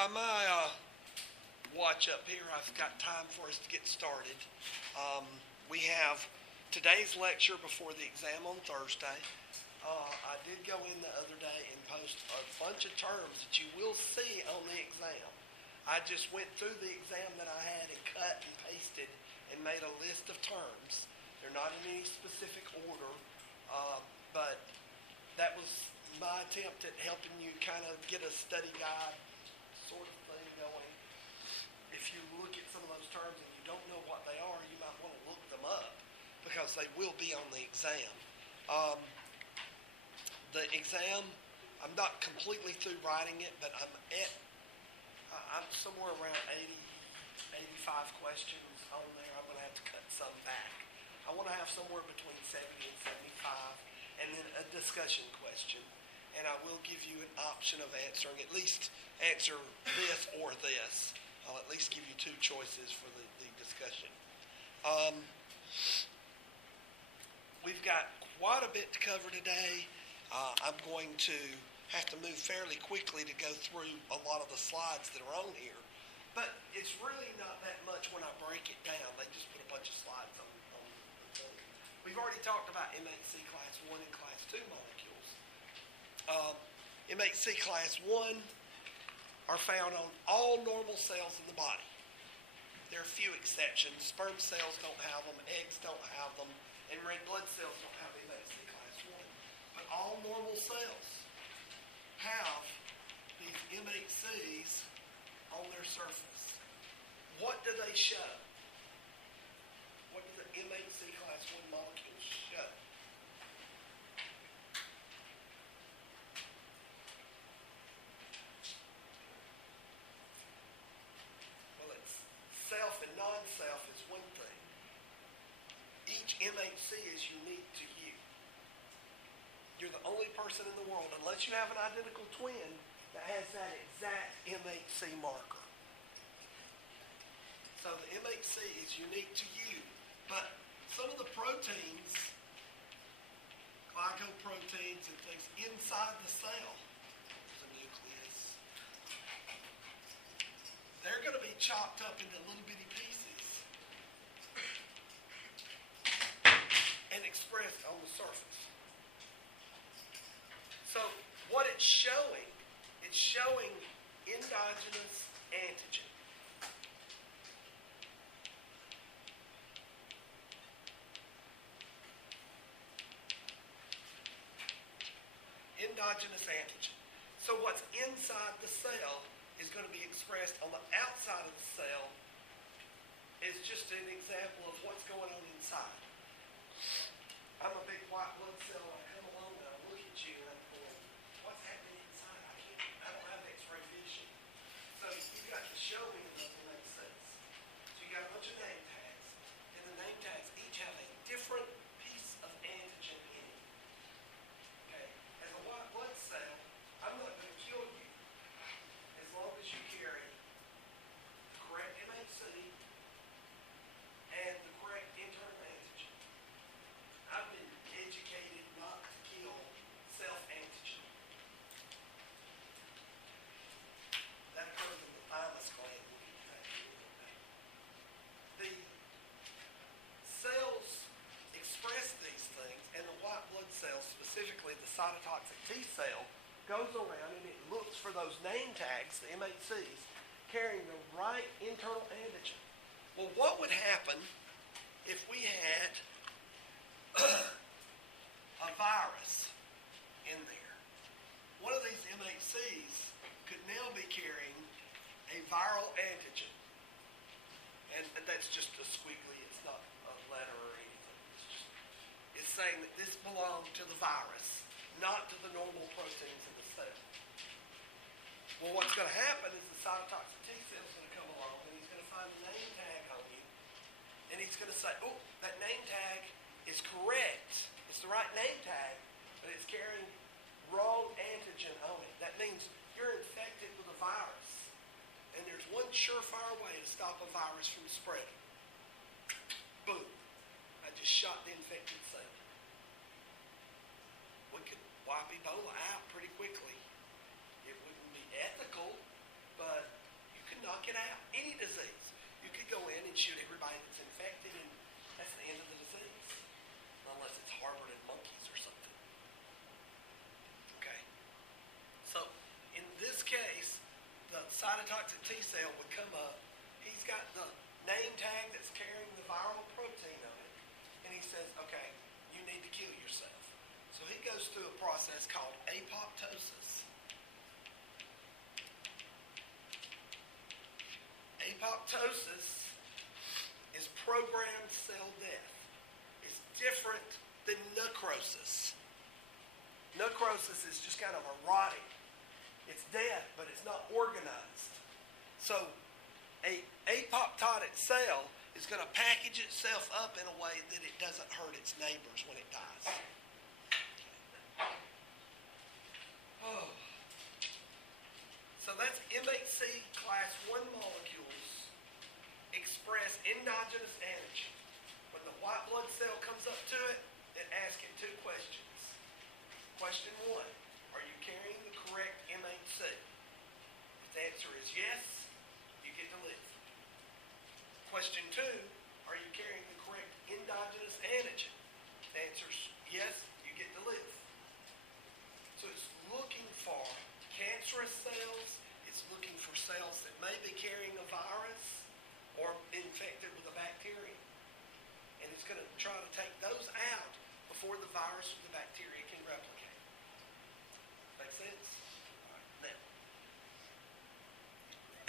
By my watch up here, I've got time for us to get started. We have today's lecture before the exam on Thursday. I did go in the other day and post a bunch of terms that you will see on the exam. I just went through the exam that I had and cut and pasted and made a list of terms. They're not in any specific order, but that was my attempt at helping you kind of get a study guide sort of thing going. If you look at some of those terms and you don't know what they are, you might want to look them up because they will be on the exam. The exam, I'm not completely through writing it, but I'm somewhere around 85 questions on there. I'm going to have to cut some back. I want to have somewhere between 70 and 75, and then a discussion question. And I will give you an option of answering, at least answer this or this. I'll at least give you two choices for the discussion. We've got quite a bit to cover today. I'm going to have to move fairly quickly to go through a lot of the slides that are on here. But it's really not that much when I break it down. They just put a bunch of slides on the thing. We've already talked about MHC Class 1 and Class 2 molecules. MHC Class 1 are found on all normal cells in the body. There are a few exceptions. Sperm cells don't have them, eggs don't have them, and red blood cells don't have MHC Class 1. But all normal cells have these MHCs on their surface. What do they show? What do the MHC Class 1 molecules show? Well, it's self and non-self is one thing. Each MHC is unique to you. You're the only person in the world, unless you have an identical twin, that has that exact MHC marker. So the MHC is unique to you. But some of the proteins, glycoproteins and things inside the cell, the nucleus, they're going to be chopped up into little bitty pieces and expressed on the surface. So what it's showing endogenous antigen. Endogenous antigen. So what's inside the cell is going to be expressed on the outside of the cell. Is just an example of what's going on inside. I'm a big white blood cell. I come along and I look at you and I'm going, what's happening inside? I don't have X-ray vision. So you've got to show me that doesn't make sense. So you got a bunch of name tags, and the name tags each have a different piece of antigen in it. Okay? As a white blood cell, I'm not going to kill you as long as you carry the correct MHC and the correct internal antigen. I've been educated not to kill self-antigen. That occurs in the thymus gland. We'll get to that in a little bit. The cells express these things, and the white blood cells, specifically the cytotoxic T cell, goes around and it looks for those name tags, the MHCs, carrying the right internal antigen. Well, what would happen if we had a virus in there? One of these MHCs could now be carrying a viral antigen. And that's just a squiggly, it's not a letter or anything. It's saying that this belonged to the virus, not to the normal proteins in the cell. Well, what's going to happen is the cytotoxic T cell is going to come along and he's going to find a name tag on you. And he's going to say, oh, that name tag is correct. It's the right name tag, but it's carrying wrong antigen on it. That means you're infected with a virus. And there's one surefire way to stop a virus from spreading. Boom. I just shot the infected cell. We could wipe Ebola out pretty quickly. It wouldn't be ethical, but it out. Any disease. You could go in and shoot everybody that's infected, and that's the end of the disease. Unless it's harbored in monkeys or something. Okay? So, in this case, the cytotoxic T cell would come up. He's got the name tag that's carrying the viral protein on it. And he says, okay, you need to kill yourself. So he goes through a process called apoptosis. Apoptosis is programmed cell death. It's different than necrosis. Necrosis is just kind of a rotting. It's death, but it's not organized. So a apoptotic cell is going to package itself up in a way that it doesn't hurt its neighbors when it dies. Oh. So that's MHC class 1 molecules express endogenous antigen. When the white blood cell comes up to it, it asks it 2 questions. Question 1, are you carrying the correct MHC? If the answer is yes, you get to live. Question 2, are you carrying the correct endogenous antigen? If the answer is yes, you get to live. So it's looking for cancerous cells, it's looking for cells that may be carrying a virus or infected with a bacteria. And it's going to try to take those out before the virus or the bacteria can replicate. Make sense? All right. Now,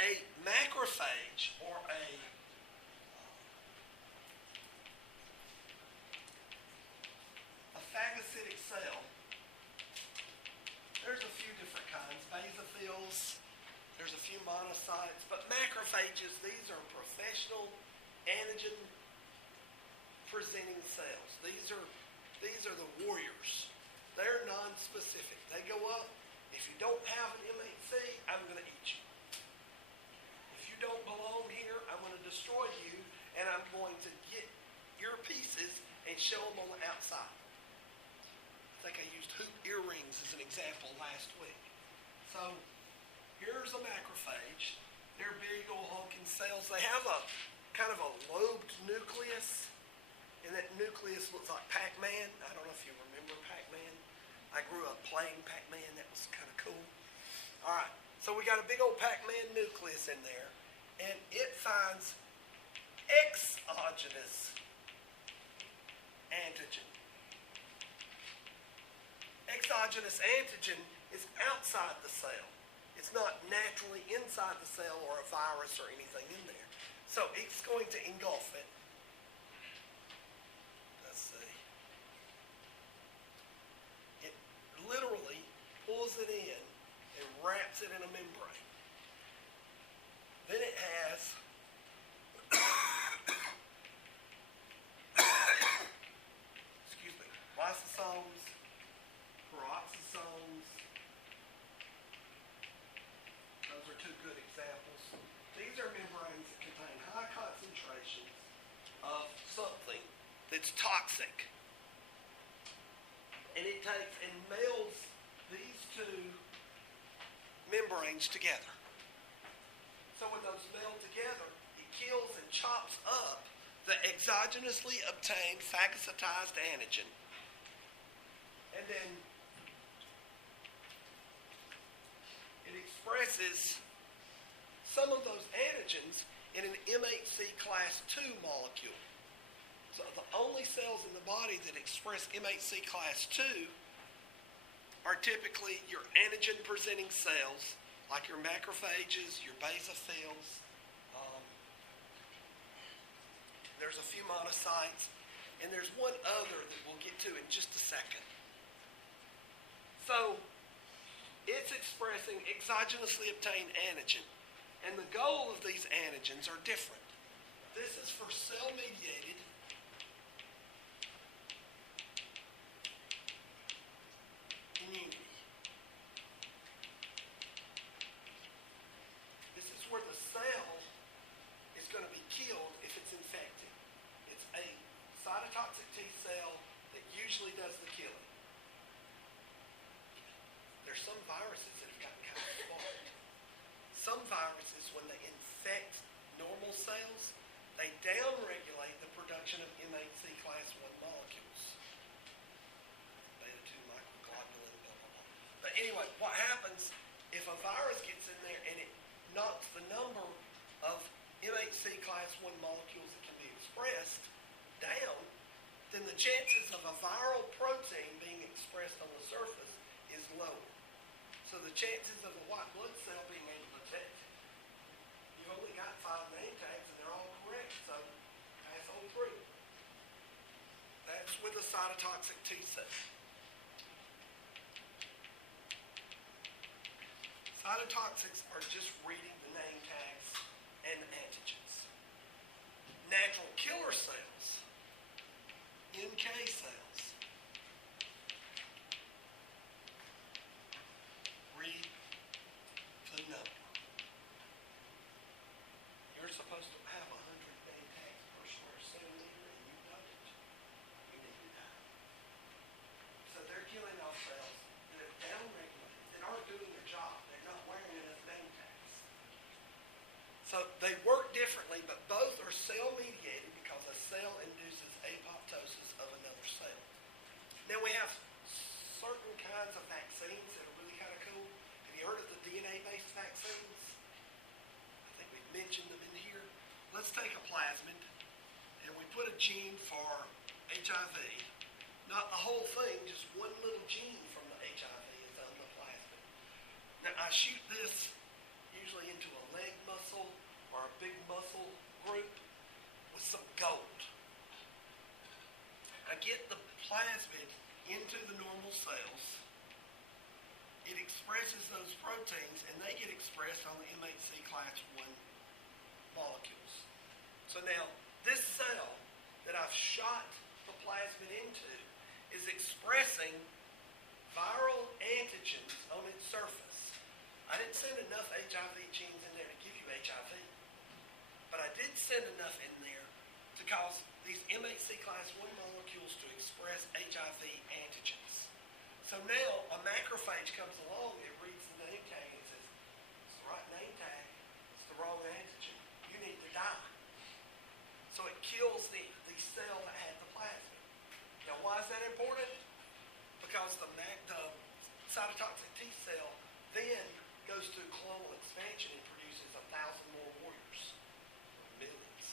a macrophage or a phagocytic cell, there's a few different kinds. Basophils, there's a few monocytes, but macrophages, these are professional antigen presenting cells. These are the warriors. They're non-specific. They go up. If you don't have an MHC, I'm going to eat you. If you don't belong here, I'm going to destroy you, and I'm going to get your pieces and show them on the outside. I think I used hoop earrings as an example last week. So here's a macrophage. They're big old honking cells. They have a kind of a lobed nucleus, and that nucleus looks like Pac-Man. I don't know if you remember Pac-Man. I grew up playing Pac-Man. That was kind of cool. All right, so we got a big old Pac-Man nucleus in there, and it finds exogenous antigen. Exogenous antigen is outside the cell. It's not naturally inside the cell or a virus or anything in there. So it's going to engulf it. Let's see. It literally pulls it in and wraps it in a membrane. Then it has excuse me, lysosomes, peroxisomes. Those are 2 good examples. These are membranes that contain high concentrations of something that's toxic. And it takes and melds these 2 membranes together. So when those meld together, it kills and chops up the exogenously obtained phagocytized antigen. And then it expresses some of those antigens in an MHC class 2 molecule. So the only cells in the body that express MHC class 2 are typically your antigen presenting cells, like your macrophages, your basophils. There's a few monocytes, and there's one other that we'll get to in just a second. So it's expressing exogenously obtained antigen. And the goal of these antigens are different. This is for cell-mediated immunity. This is where the cell is going to be killed if it's infected. It's a cytotoxic T cell that usually does the killing. There's some viruses that have gotten kind of smart. Some viruses, when they infect But anyway, what happens if a virus gets in there and it knocks the number of MHC class 1 molecules that can be expressed down, then the chances of a viral protein being expressed on the surface is lower. So the chances of a white blood cell being able to detect it, you've only got 5 name tags and they're all correct, so pass on through. That's with a cytotoxic T cell. Cytotoxics are just reading the name tags and antigens. Natural killer cells, NK cells, read the number. You're supposed to have 100 name tags per square centimeter, and you don't. You need to die. So they're killing off cells that are downregulated, that aren't doing their job. They're not wearing enough name tags. So they work differently, but both are cell-mediated because a cell induces apoptosis of another cell. Now we have certain kinds of vaccines that are really kind of cool. Have you heard of the DNA-based vaccines? I think we've mentioned them in here. Let's take a plasmid and we put a gene for HIV. Not the whole thing, just one little gene from the HIV is on the plasmid. Now I shoot this usually into a leg muscle or a big muscle group with some gold. I get the plasmid into the normal cells. It expresses those proteins and they get expressed on the MHC class 1 molecules. So now this cell that I've shot the plasmid into is expressing viral antigens on its surface. I didn't send enough HIV genes in there to give you HIV, but I did send enough in there to cause these MHC class 1 molecules to express HIV antigens. So now a macrophage comes along, it reads the name tag and says, it's the right name tag, it's the wrong antigen, you need to die. So it kills the cell that had the plasmid. Now why is that important? Because the cytotoxic T cell then goes through clonal expansion and produces 1,000 more warriors, or millions.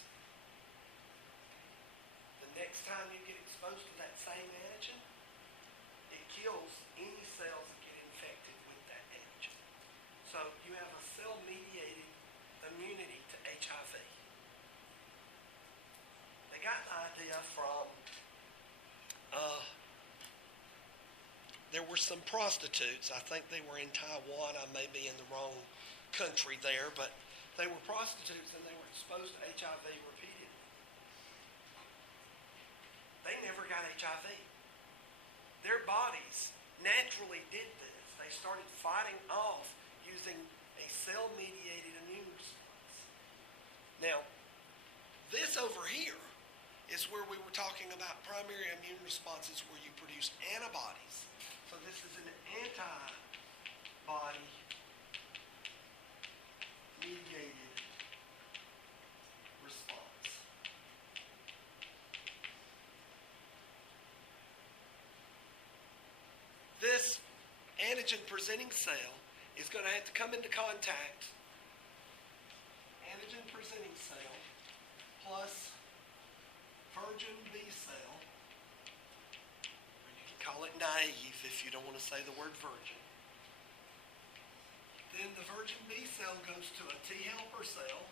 The next time you get exposed to that same antigen, it kills any cells that get infected with that antigen. So you have a cell-mediated immunity to HIV. They got the idea from, there were some prostitutes. I think they were in Taiwan. I may be in the wrong country there, but they were prostitutes and they were exposed to HIV repeatedly. They never got HIV. Their bodies naturally did this. They started fighting off using a cell-mediated immune response. Now, this over here is where we were talking about primary immune responses where you produce antibodies. So this is an antibody mediated response. This antigen presenting cell is going to have to come into contact, antigen presenting cell plus virgin B cell, or you can call it naive if you don't want to say the word virgin. Then the virgin B cell goes to a T helper cell,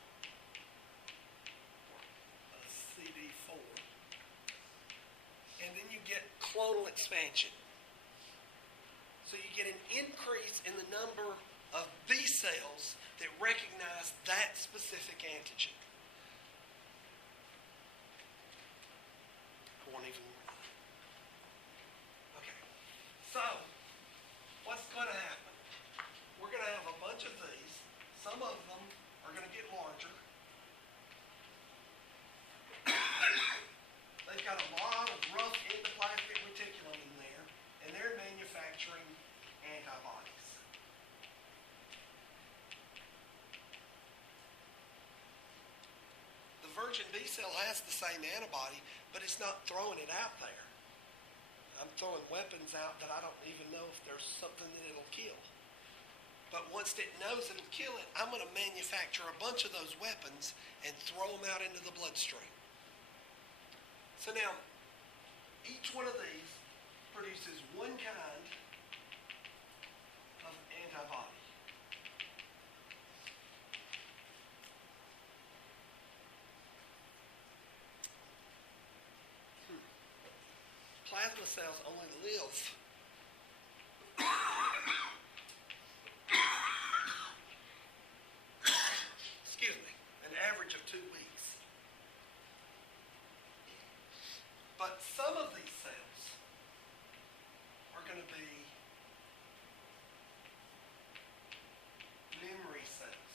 a CD4, and then you get clonal expansion. So you get an increase in the number of B cells that recognize that specific antigen. I won't even. Okay. So, what's going to happen? We're going to have a bunch of these. Some of them are going to get larger. They've got a lot of rough endoplasmic reticulum in there, and they're manufacturing antibodies. The virgin B cell has the same antibody, but it's not throwing it out there. I'm throwing weapons out that I don't even know if there's something that it'll kill. But once it knows it'll kill it, I'm going to manufacture a bunch of those weapons and throw them out into the bloodstream. So now, each one of these produces one kind of antibody. Plasma cells only live an average of 2 weeks. But some of these cells are going to be memory cells.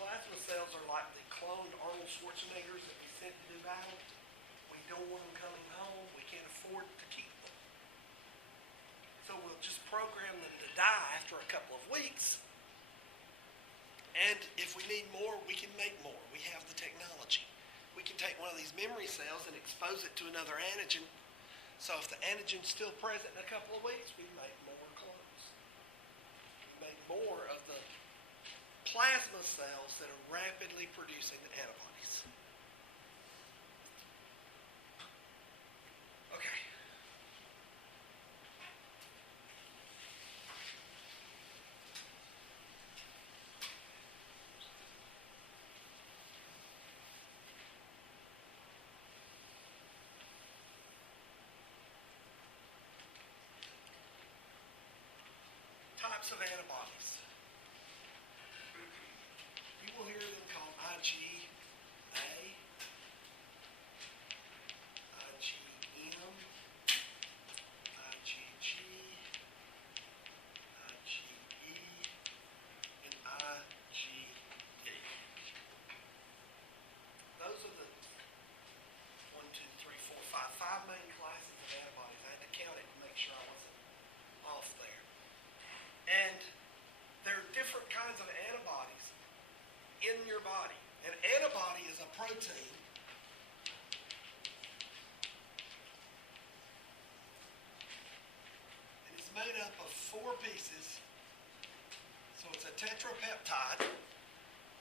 Plasma cells are like the cloned Arnold Schwarzeneggers that we sent to do battle. We don't want them coming home. We can't afford to keep them. So we'll just program them to die after a couple of weeks. And if we need more, we can make more. We have the technology. We can take one of these memory cells and expose it to another antigen. So if the antigen's still present in a couple of weeks, we make more clones. We make more of the plasma cells that are rapidly producing the antibodies. Okay. Types of antibodies. You will hear them called IgA, IgM, IgG, IgE, and IgD. Those are the 1, 2, 3, 4, 5 main classes of antibodies. I had to count it to make sure I wasn't off there. And there are different kinds of antibodies in your body. An antibody is a protein and it's made up of 4 pieces. So it's a tetrapeptide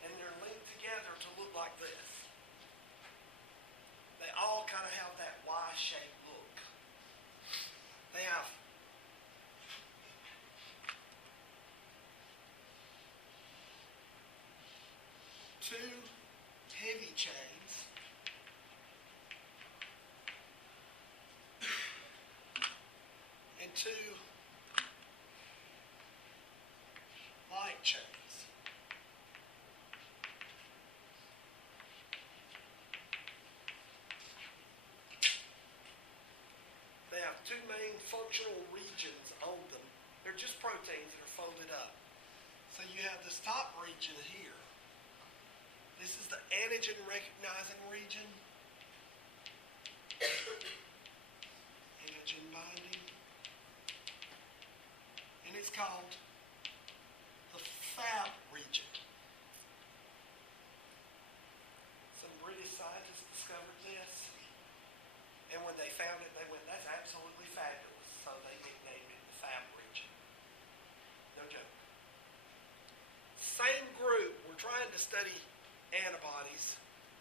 and they're linked together to look like this. They all kind of have that Y-shaped look. They have two heavy chains and 2 light chains. They have 2 main functional regions on them. They're just proteins that are folded up. So you have this top region here. This is the antigen recognizing region. Antigen binding. And it's called the Fab region. Some British scientists discovered this. And when they found it, they went, that's absolutely fabulous. So they nicknamed it the Fab region. No joke. Same group were trying to study antibodies,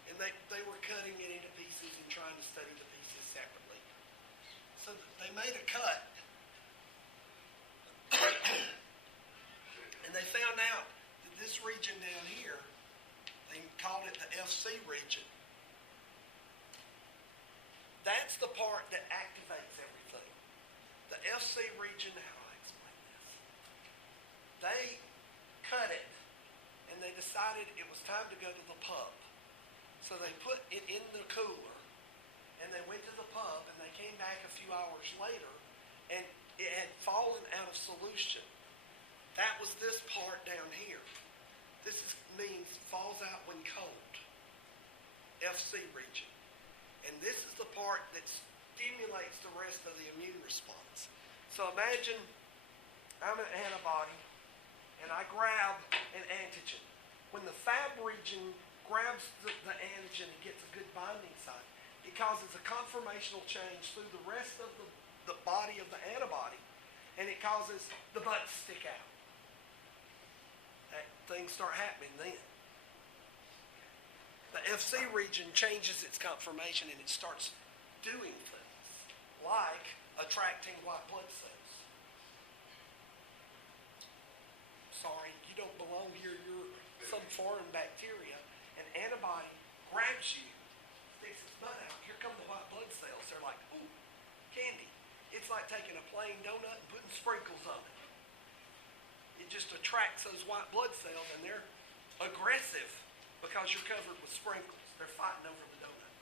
and they were cutting it into pieces and trying to study the pieces separately. So they made a cut, and they found out that this region down here, they called it the FC region. That's the part that activates everything. The FC region, how do I explain this? They cut it, and they decided it was time to go to the pub. So they put it in the cooler, and they went to the pub, and they came back a few hours later, and it had fallen out of solution. That was this part down here. Means falls out when cold. FC region. And this is the part that stimulates the rest of the immune response. So imagine I'm an antibody, and I grab an antigen. When the Fab region grabs the antigen and gets a good binding site, it causes a conformational change through the rest of the body of the antibody, and it causes the butt to stick out. Things start happening then. The FC region changes its conformation and it starts doing things like attracting white blood cells. Sorry, you don't belong here. You're some foreign bacteria. An antibody grabs you, sticks its butt out. Here come the white blood cells. They're like, ooh, candy. It's like taking a plain donut and putting sprinkles on it. It just attracts those white blood cells, and they're aggressive because you're covered with sprinkles. They're fighting over the donut.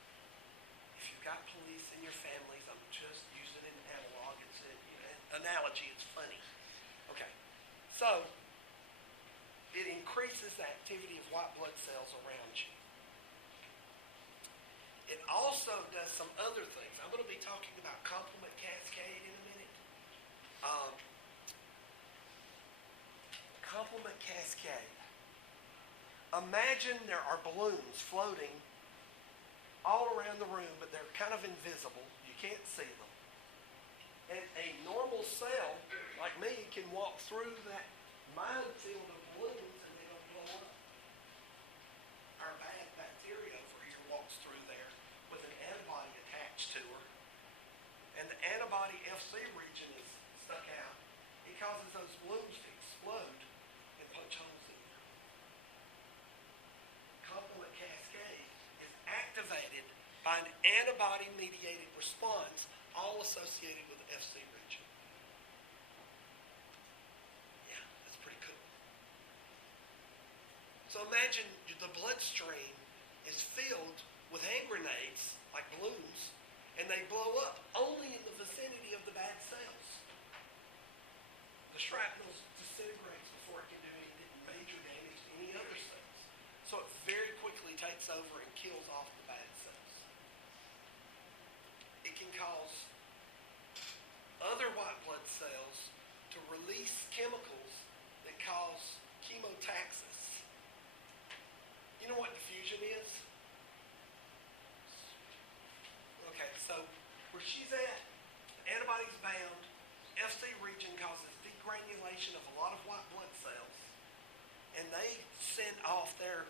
If you've got police in your families, I'm just using an analog. It's an analogy. It's funny. Okay. So, it increases the activity of white blood cells around you. It also does some other things. I'm going to be talking about complement cascade in a minute. Complement cascade. Imagine there are balloons floating all around the room, but they're kind of invisible. You can't see them. And a normal cell, like me, can walk through that minefield of balloons and they don't blow up. Our bad bacteria over here walks through there with an antibody attached to her. And the antibody FC region is stuck out. It causes those balloons to explode and punch holes in there. Complement cascade is activated by an antibody-mediated response, all associated with the FC region. Yeah, that's pretty cool. So imagine the bloodstream is filled with hand grenades, like balloons, and they blow up only in the vicinity of the bad cells. The shrapnel disintegrates before it can do any major damage to any other cells. So it very quickly takes over and kills off the bad cells. It can cause other white blood cells to release chemicals that cause chemotaxis. You know what diffusion is? Okay, so where she's at, the antibody's bound, FC region causes degranulation of a lot of white blood cells, and they send off their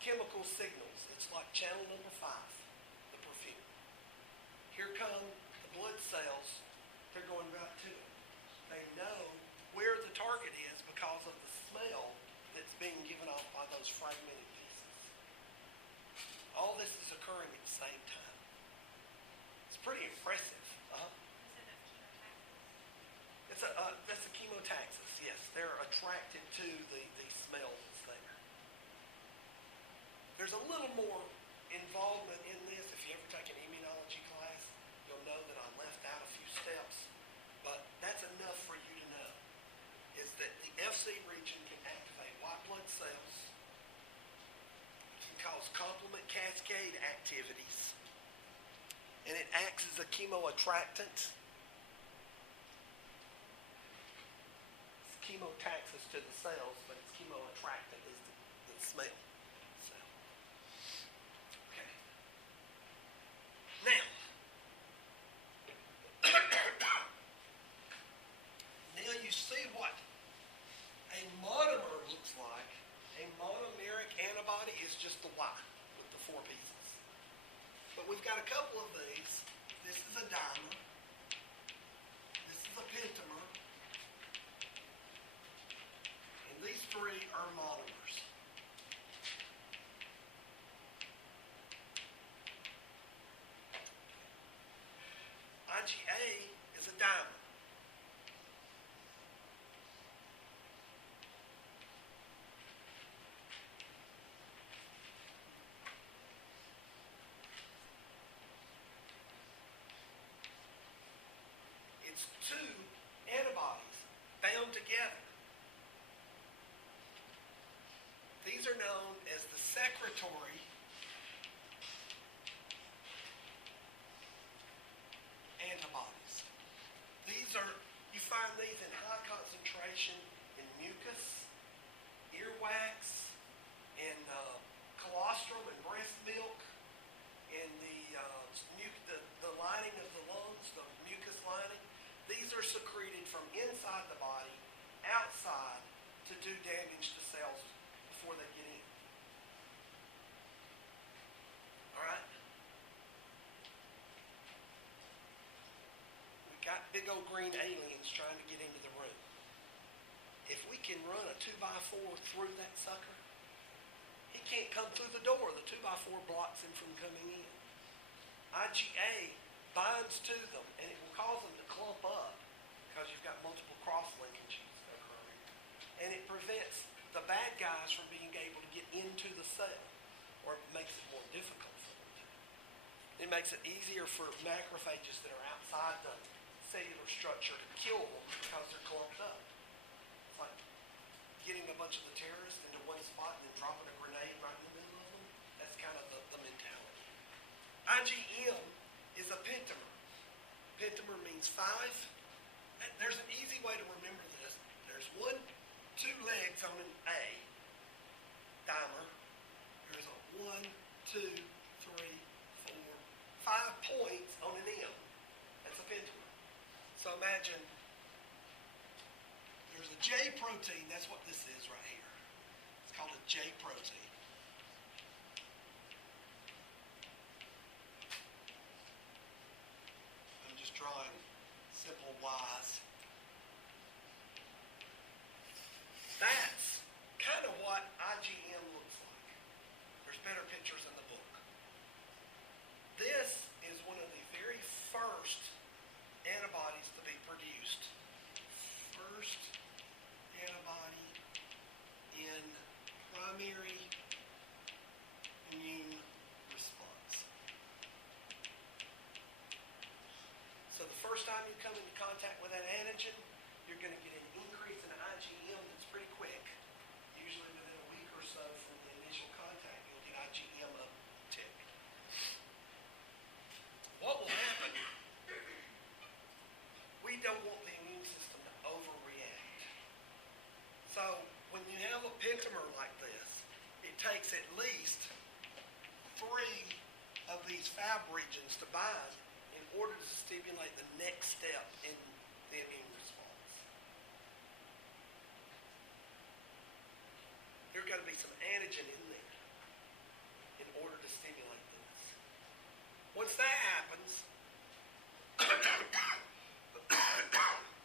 chemical signals. It's like channel number 5, the perfume. Here come the blood cells. They're going right to it. They know where the target is because of the smell that's being given off by those fragmented pieces. All this is occurring at the same time. It's pretty impressive. That's a chemotaxis, yes. They're attracted to the smell that's there. There's a little more involvement in this. If you ever take an immunology class, you'll know that I left out a few steps. But that's enough for you to know, is that the FC region can activate white blood cells. It can cause complement cascade activities. And it acts as a chemoattractant. Chemotaxis to the cells, but its chemoattractant is the smell. So, okay. Now, now you see what a monomer looks like. A monomeric antibody is just the Y with the 4 pieces. But we've got a couple of these. This is a dimer. This is a pentamer. These 3 are monomers. IgA is a dimer. It's 2 antibodies bound together. These are known as the secretory antibodies. These are, you find these in high concentration in mucus, earwax, in colostrum and breast milk, in the do damage to cells before they get in. All right? We got big old green aliens trying to get into the room. If we can run a 2x4 through that sucker, he can't come through the door. The 2x4 blocks him from coming in. IgA binds to them, and it will cause them to clump up because you've got multiple cross linkages occurring. And it prevents the bad guys from being able to get into the cell, or it makes it more difficult for them to. It makes it easier for macrophages that are outside the cellular structure to kill them because they're clumped up. It's like getting a bunch of the terrorists into one spot and then dropping a grenade right in the middle of them. That's kind of the mentality. IgM is a pentamer. Pentamer means 5. There's an easy way to remember this. There's 2 legs on an A dimer. There's a 1, 2, 3, 4, 5 points on an M. That's a pentamer. So imagine there's a J protein. That's what this is right here. It's called a J protein. I'm just drawing simple Y's. That's kind of what IgM looks like. There's better pictures in the book. This is one of the very first antibodies to be produced. First antibody in primary immune response. So the first time you come into contact with that antigen, you're going to get an increase in IgM that's pretty quick. Usually within a week or so from the initial contact, you'll get IgM uptick. What will happen? We don't want the immune system to overreact. So when you have a pentamer like this, it takes at least 3 of these Fab regions to bind in order to stimulate the next step in the immune response. There's got to be some antigen in there in order to stimulate this. Once that happens,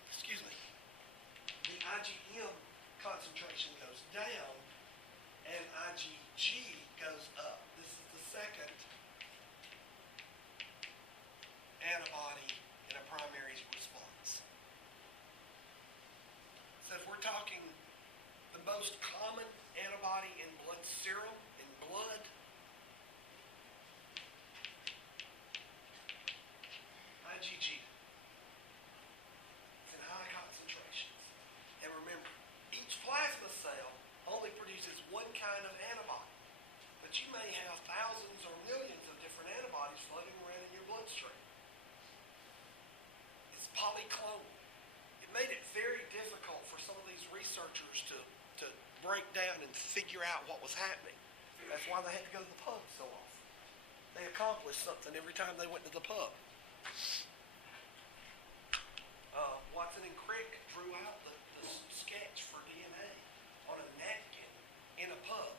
excuse me, the IgM concentration goes down and IgG goes up. This is the second antibody in a primary response. So if we're talking the most common antibody in blood serum, in blood, IgG. It's in high concentrations. And remember, each plasma cell only produces one kind of antibody. But you may have thousands or millions of different antibodies floating around in your bloodstream. It's polyclonal. It made it very difficult for some of these researchers to break down and figure out what was happening. That's why they had to go to the pub so often. They accomplished something every time they went to the pub. Watson and Crick drew out the sketch for DNA on a napkin in a pub.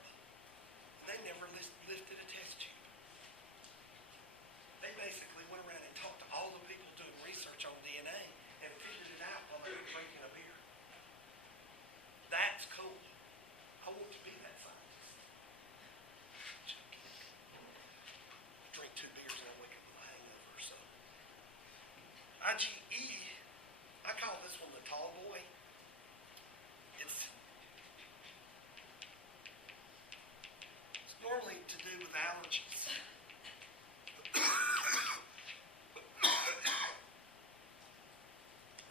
They never lifted a test tube. They basically went around and talked to all the people doing research on DNA and figured it out while they were drinking a beer. That's cool. I want to be that scientist. Drink 2 beers and I wake up with a hangover. So IgE, I call this one the tall boy. It's normally to do with allergies.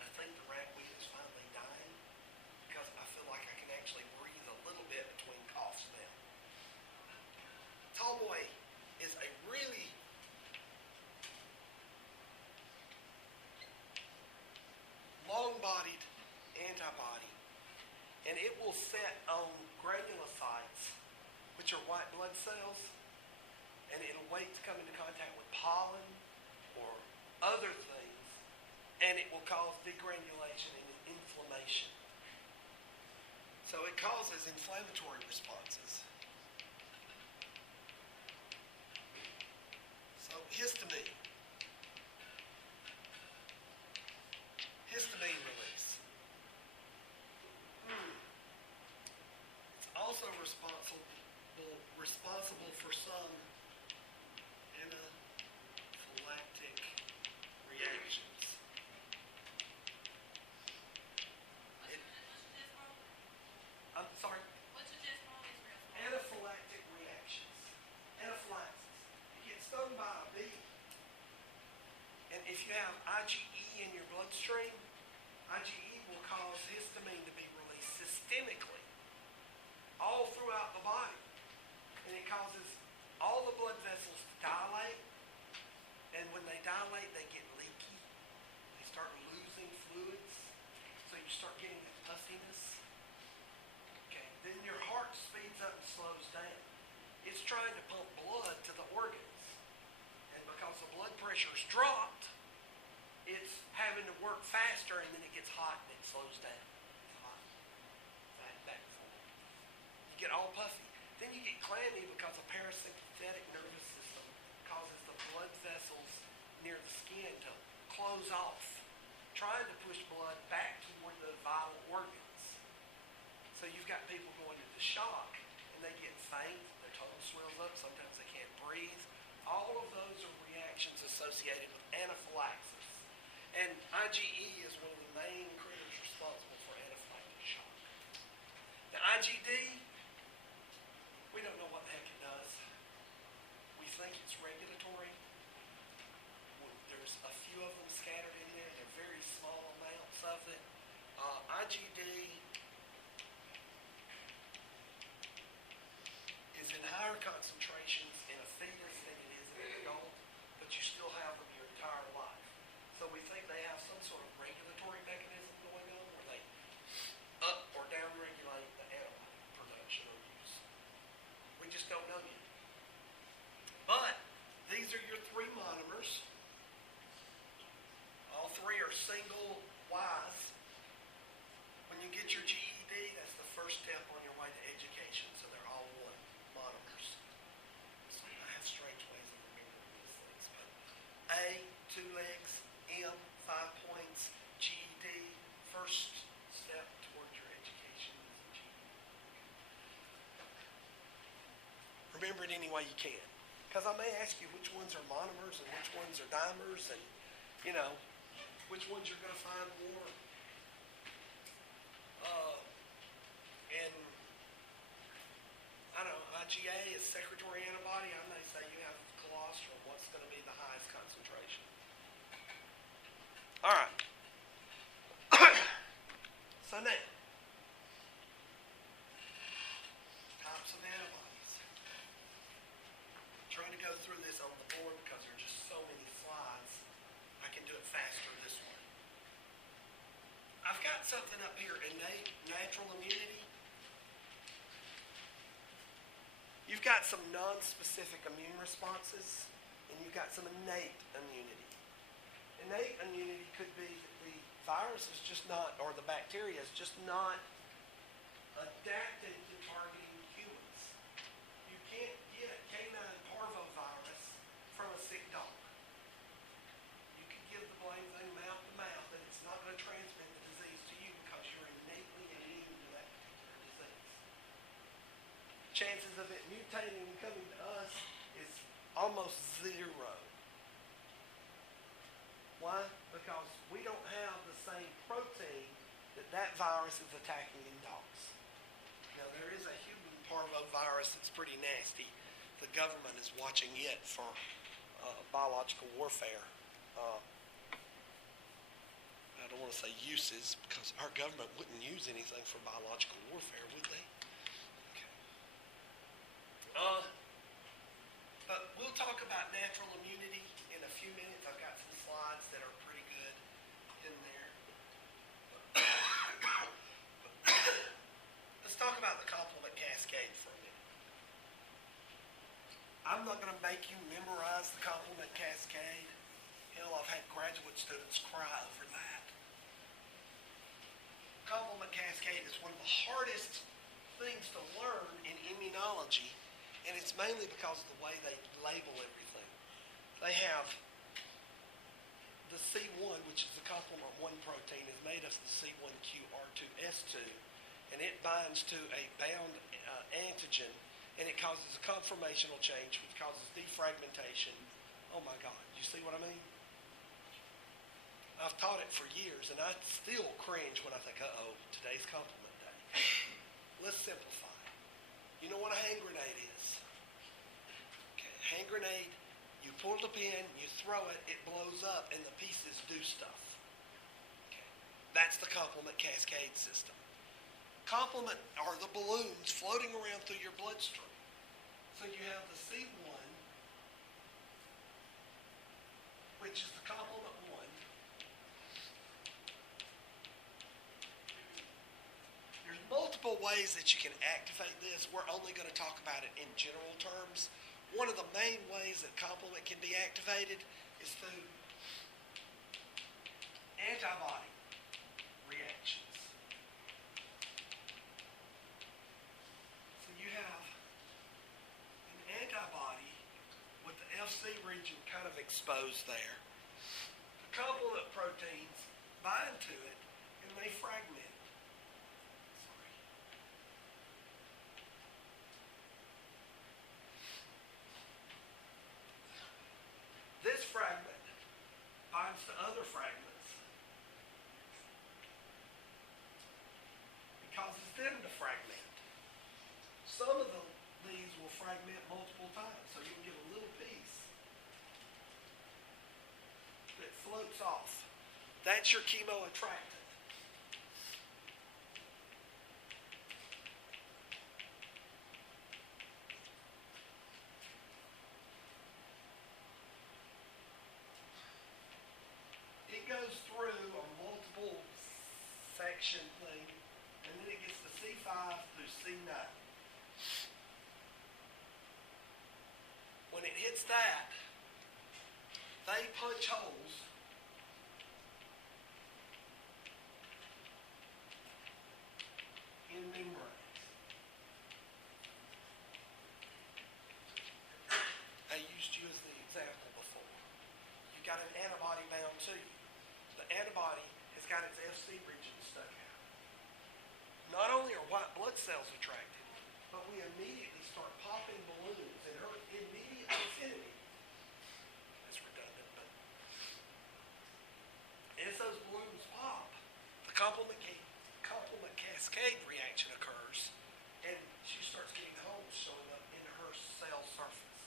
I think the ragweed is finally dying because I feel like I can actually breathe a little bit between coughs now. Tall boy is a really long-bodied antibody, and it will set on granulocytes, which are white blood cells, and it'll wait to come into contact with pollen or other things, and it will cause degranulation and inflammation. So it causes inflammatory responses. So histamine. Histamine release. It's also responsible for some anaphylactic reactions. I'm sorry? Anaphylactic reactions. Anaphylaxis. You get stung by a bee. And if you have IgE in your bloodstream, IgE will cause histamine to be released systemically all throughout the body. And it causes all the blood vessels to dilate. And when they dilate, they get leaky. They start losing fluids. So you start getting that puffiness. Okay. Then your heart speeds up and slows down. It's trying to pump blood to the organs. And because the blood pressure is dropped, it's having to work faster, and then it gets hot and it slows down. It's hot. Back and forth. You get all puffy. Then you get clammy because the parasympathetic nervous system causes the blood vessels near the skin to close off, trying to push blood back toward the vital organs. So you've got people going into shock, and they get faint, their tongue swells up, sometimes they can't breathe. All of those are reactions associated with anaphylaxis. And IgE is one of the main critters responsible for anaphylactic shock. Now IgD, we don't know what the heck it does. We think it's regulatory. There's a few of them scattered in there. They're very small amounts of it. IgD is in higher concentrations in a fetus than it is in an adult, but you still have them your entire life. So we think they have some sort of regulatory mechanism going on where they up or down regulate the antibody production or use. We just don't know yet. But these are your three monomers. All three are single Ys. When you get your GED, that's the first step on your way to education. So they're all one, monomers. So I have strange ways of remembering these things. But A, 2 legs, M, 5 points, GED, first step towards your education is a GED. Remember it any way you can. Because I may ask you which ones are monomers and which ones are dimers and, which ones you're going to find more. And, I don't know, IgA is secretory antibody. I may say you have colostrum. What's going to be the highest concentration? All right. So now, types of antibodies. I'm trying to go through this on the board because there are just so many slides. I can do it faster this way. I've got something up here, innate natural immunity. You've got some non-specific immune responses, and you've got some innate immunity. Innate immunity could be that the virus is just not, or the bacteria is just not adapted to targeting humans. You can't get canine parvovirus from a sick dog. You can give the blame thing mouth to mouth, and it's not going to transmit the disease to you because you're innately immune to that particular disease. Chances of it mutating and coming to us is almost zero. Why? Because we don't have the same protein that virus is attacking in dogs. Now, there is a human parvovirus that's pretty nasty. The government is watching it for biological warfare. I don't want to say uses because our government wouldn't use anything for biological warfare, would they? Okay. But we'll talk about natural immunity in a few minutes. I've got some slides that are pretty good in there. Let's talk about the complement cascade for a minute. I'm not going to make you memorize the complement cascade. Hell, I've had graduate students cry over that. Complement cascade is one of the hardest things to learn in immunology, and it's mainly because of the way they label everything. They have the C1, which is the complement 1 protein, is made of the C1qR2S2, and it binds to a bound antigen, and it causes a conformational change, which causes defragmentation. Oh my God, you see what I mean? I've taught it for years, and I still cringe when I think, uh-oh, today's complement day. Let's simplify. You know what a hand grenade is? Okay, hand grenade, you pull the pin, you throw it, it blows up, and the pieces do stuff. Okay. That's the complement cascade system. Complement are the balloons floating around through your bloodstream. So you have the C1, which is the complement 1. There's multiple ways that you can activate this. We're only going to talk about it in general terms. One of the main ways that complement can be activated is through antibody reactions. So you have an antibody with the FC region kind of exposed there. The complement proteins bind to it and they fragment. This fragment binds to other fragments. It causes them to fragment. Some of these will fragment multiple times, so you can get a little piece that floats off. That's your chemoattractant. It goes through a multiple section thing, and then it gets to C5 through C9. When it hits that, they punch holes in membranes. I used you as the example before. You've got an antibody bound to you. The antibody has got its FC region stuck out. Not only are white blood cells attracted, but we immediately start popping balloons in her immediate vicinity. That's redundant, but as those balloons pop, the complement cascade reaction occurs, and she starts getting holes showing up in her cell surface.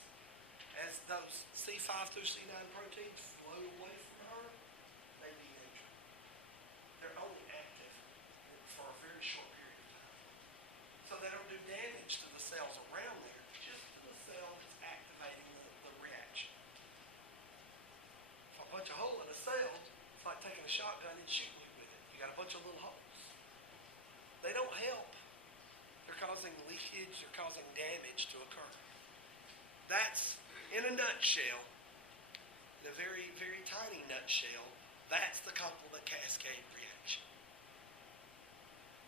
As those C5 through C9 proteins flow away from her, they denature. They're only active for a very short period of time. So they don't do damage to the cells around there, just to the cell that's activating the reaction. If I punch a hole in a cell, it's like taking a shotgun and shooting you with it. You got a bunch of little holes. They don't help. They're causing leakage, they're causing damage to occur. That's, in a nutshell, in a very, very tiny nutshell, that's the complement cascade reaction.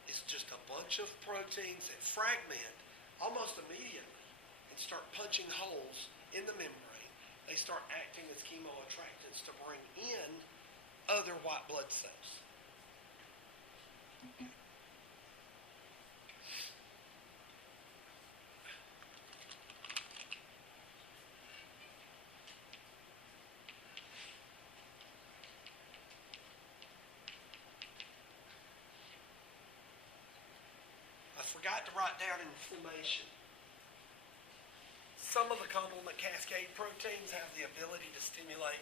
It's just a bunch of proteins that fragment almost immediately and start punching holes in the membrane. They start acting as chemoattractants to bring in other white blood cells. Forgot to write down inflammation. Some of the complement cascade proteins have the ability to stimulate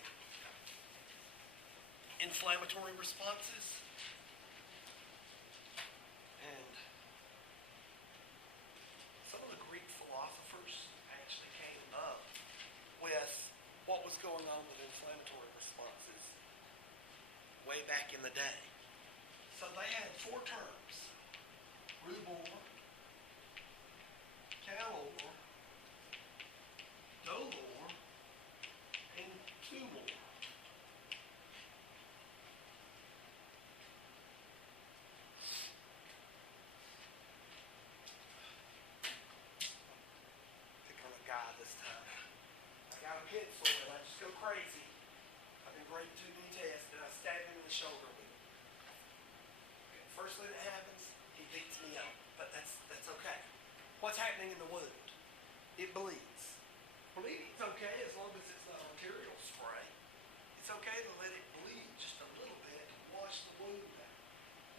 inflammatory responses. And some of the Greek philosophers actually came up with what was going on with inflammatory responses way back in the day. So they had 4 terms: rubor, calor, dolor, and tumor. pencil and I just go crazy. I've been graded 2D tests and I stab him in the shoulder with it. Okay, first thing that happens, he beats me up, but that's okay. What's happening in the wound? It bleeds. Bleeding's okay as long as it's not arterial spray. It's okay to let it bleed just a little bit to wash the wound out.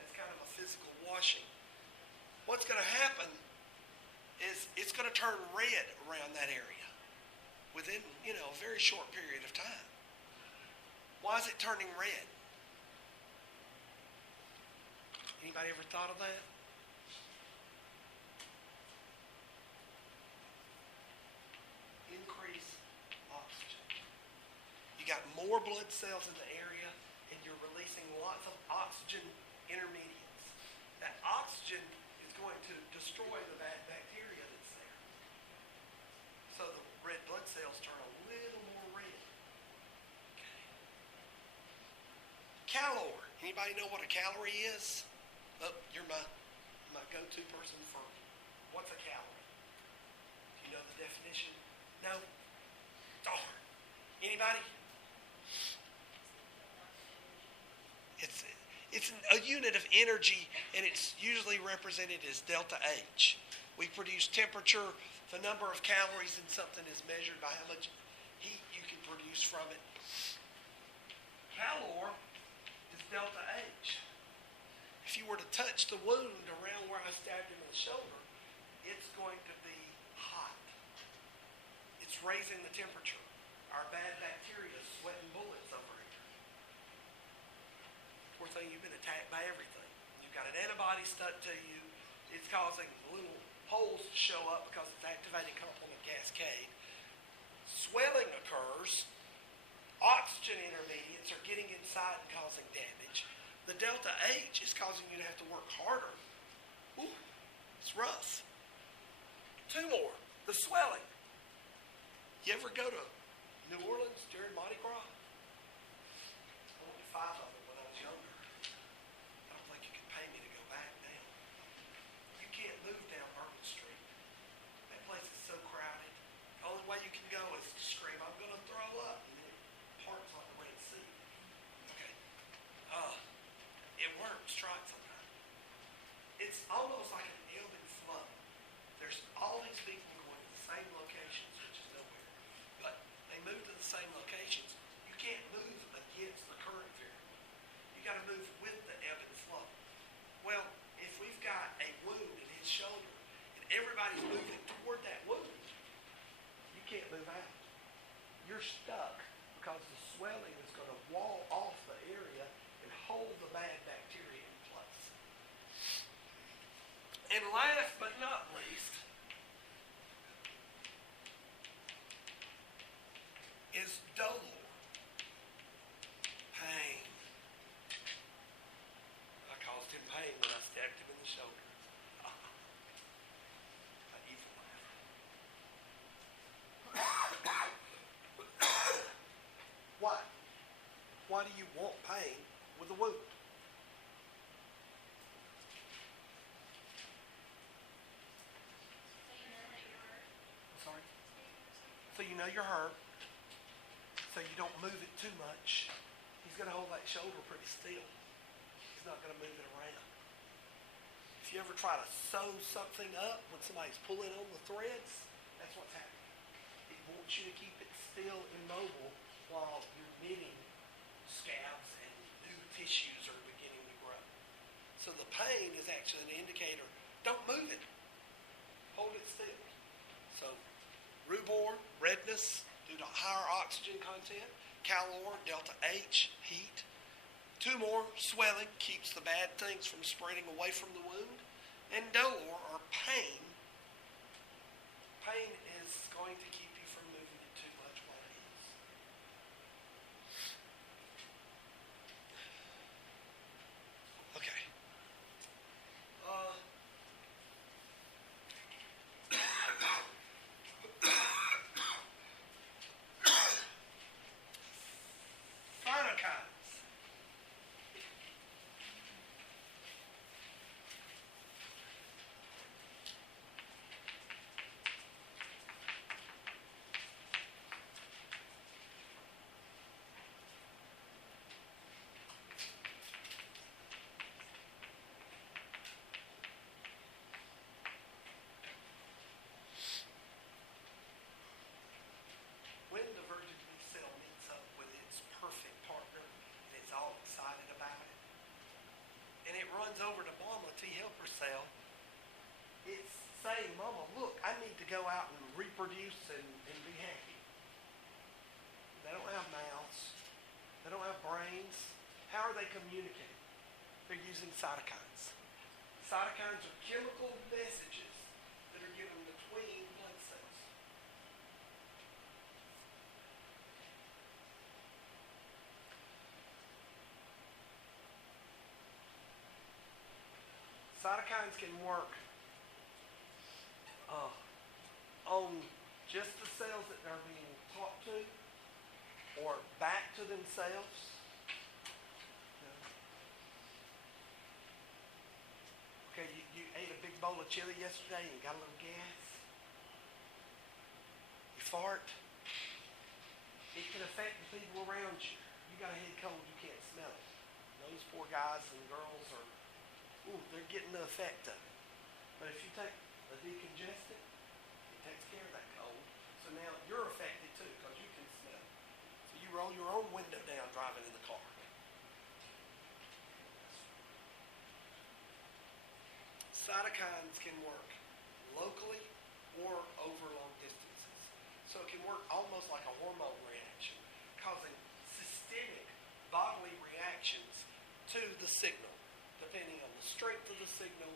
That's kind of a physical washing. What's going to happen is it's going to turn red around that area within, a very short period of time. Why is it turning red? Anybody ever thought of that? Increase oxygen. You got more blood cells in the area and you're releasing lots of oxygen intermediates. That oxygen is going to destroy the bad bacteria that's there. So the red blood cells turn a little more red. Okay. Calor. Anybody know what a calorie is? Oh, you're my go-to person for what's a calorie. Do you know the definition? No? Darn. Anybody? It's a unit of energy, and it's usually represented as delta H. We produce temperature. The number of calories in something is measured by how much heat you can produce from it. Calor is delta H. If you were to touch the wound around where I stabbed him in the shoulder, it's going to be hot. It's raising the temperature. Our bad bacteria is sweating bullets over here. Poor thing, you've been attacked by everything. You've got an antibody stuck to you. It's causing little holes to show up because it's activating complement cascade. Swelling occurs. Oxygen intermediates are getting inside and causing damage. The delta H is causing you to have to work harder. Ooh, it's rough. Two more. The swelling. You ever go to New Orleans during Mardi Gras? Only 5 of them when I was younger. I don't think you could pay me to go back now. You can't move down Bourbon Street. That place is so crowded. The only way you can go is to scream, I'm going to throw up. And then it parks like the Red Sea. Okay. It works. Try it sometime. It's almost like an ebb and flow. There's all these people going to the same locations, which is nowhere. But they move to the same locations. You can't move against the current very well. You got to move with the ebb and flow. Well, if we've got a wound in his shoulder and everybody's moving toward that wound, you can't move out. You're stuck because the swelling is going to wall off the area and hold the bad bacteria in place. And last but not least is dolor. Pain. I caused him pain when I stabbed him in the shoulder. An evil laugh. Why? Why do you want pain with a wound? Sorry? So you know you're hurt. So you don't move it too much. He's going to hold that shoulder pretty still. He's not going to move it around. If you ever try to sew something up when somebody's pulling on the threads, that's what's happening. It wants you to keep it still immobile while you're knitting scabs and new tissues are beginning to grow. So the pain is actually an indicator. Don't move it. Hold it still. So rubor, redness due to higher oxygen content. Calor, delta H, heat. Two more, swelling, keeps the bad things from spreading away from the wound. And dolor, or pain. Pain is going to keep you from moving it too much while it is. Okay. Pharmacons. saying, Mama, look, I need to go out and reproduce and be happy. They don't have mouths. They don't have brains. How are they communicating? They're using cytokines. Cytokines are chemical messages that are given between blood cells. Cytokines can work on just the cells that they're being taught to, or back to themselves. Okay, you ate a big bowl of chili yesterday and got a little gas. You fart. It can affect the people around you. You got a head cold, you can't smell it. Those poor guys and girls are, they're getting the effect of it. But if you take a decongestant, it takes care of that cold. So now you're affected too because you can smell it. So you roll your own window down driving in the car. Cytokines can work locally or over long distances. So it can work almost like a hormone reaction, causing systemic bodily reactions to the signal, depending on the strength of the signal,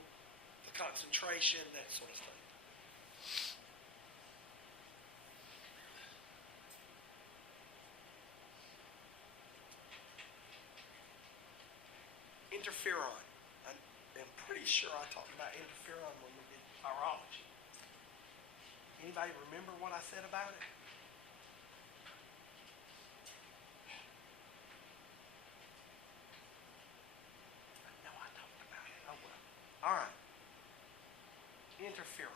the concentration, that sort of thing. Interferon. I'm pretty sure I talked about interferon when we did virology. Anybody remember what I said about it? No, I talked about it. Oh well. All right. Interferon.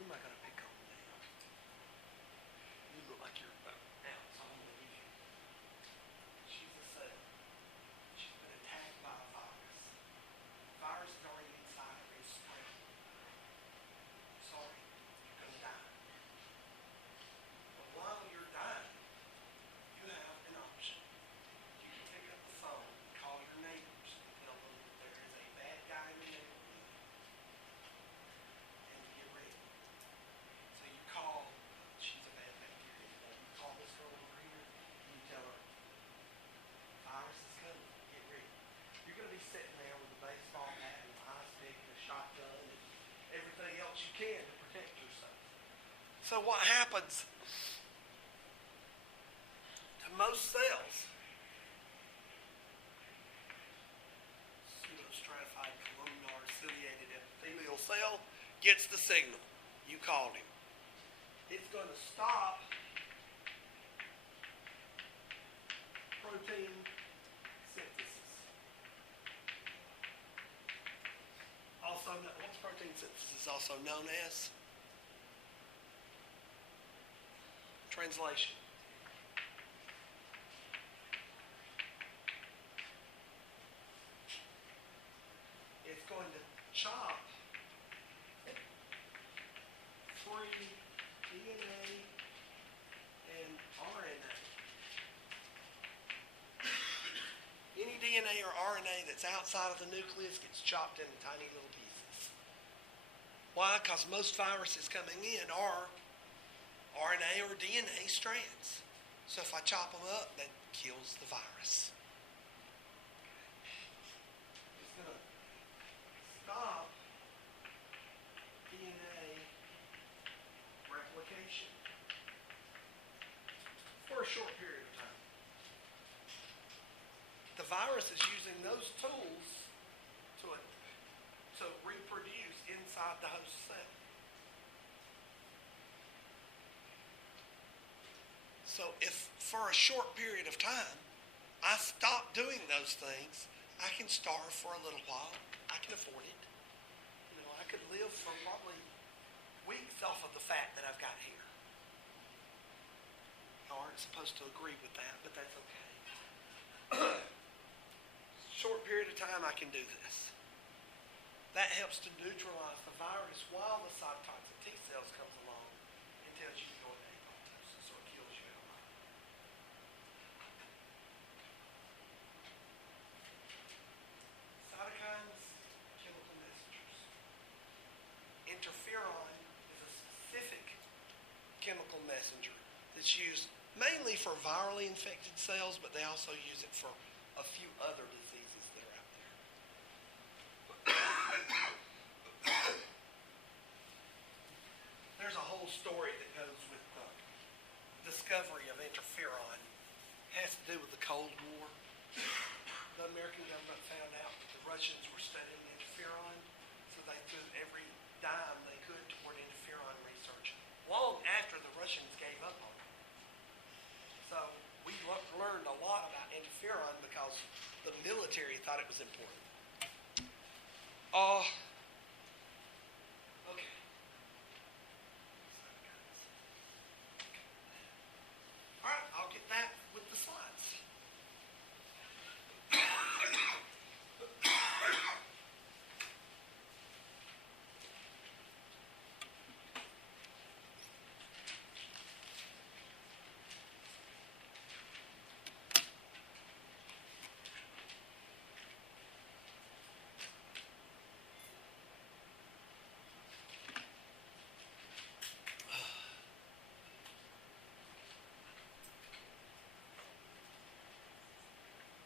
Who am I going to pick on now? You look like you're out, so I'm going to give you. She's a cell. She's been attacked by a virus. The virus is already inside of her stomach. Sorry, you're going to die. But while you're dying, you have an option. You can pick up the phone, call your neighbors, and tell them that there is a bad guy in the neighborhood, and get ready. So you call, she's a bad bacteria. You call this girl over here, and you tell her, virus is coming, get ready. You're going to be sitting there with a baseball bat and an ice pick and a shotgun and everything else you can to protect yourself. So what happens to most cells? Pseudostratified columnar ciliated epithelial cell gets the signal. You called him. It's going to stop protein synthesis. Also, what's protein synthesis also known as? Translation. It's going to chop free DNA and RNA. Any DNA or RNA that's outside of the nucleus gets chopped into tiny little pieces. Why? Because most viruses coming in are RNA or DNA strands. So if I chop them up, that kills the virus. It's going to stop DNA replication for a short period of time. The virus is using those tools to reproduce inside the host cell. So if for a short period of time I stop doing those things, I can starve for a little while. I can afford it. I could live for probably weeks off of the fat that I've got here. You aren't supposed to agree with that, but that's okay. Short period of time I can do this. That helps to neutralize the virus while the cytotoxic T cells comes along and tells you to go into apoptosis, or kills you outright. Cytokines, chemical messengers. chemical messenger that's used mainly for virally infected cells, but they also use it for a few other diseases that are out there. There's a whole story that goes with the discovery of interferon. It has to do with the Cold War. The American government found out that the Russians were studying interferon, so they threw every dime they could toward interferon research, long after the Russians gave up on it. So we learned a lot about interferon because the military thought it was important. Okay. All right, I'll get that with the slides.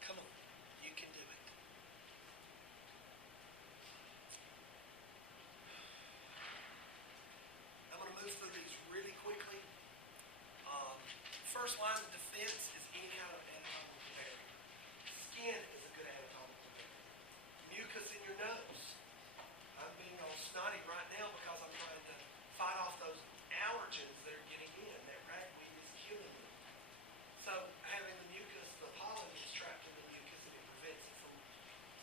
Come on, you can do it. I'm going to move through these really quickly. First line of defense is any kind of anatomical barrier. Skin is a good anatomical barrier. Mucus in your nose. I'm being all snotty right now because I'm trying to fight off those allergens that are getting in. That ragweed is killing me. So having the mucus, the pollen is trapped in the mucus and it prevents it from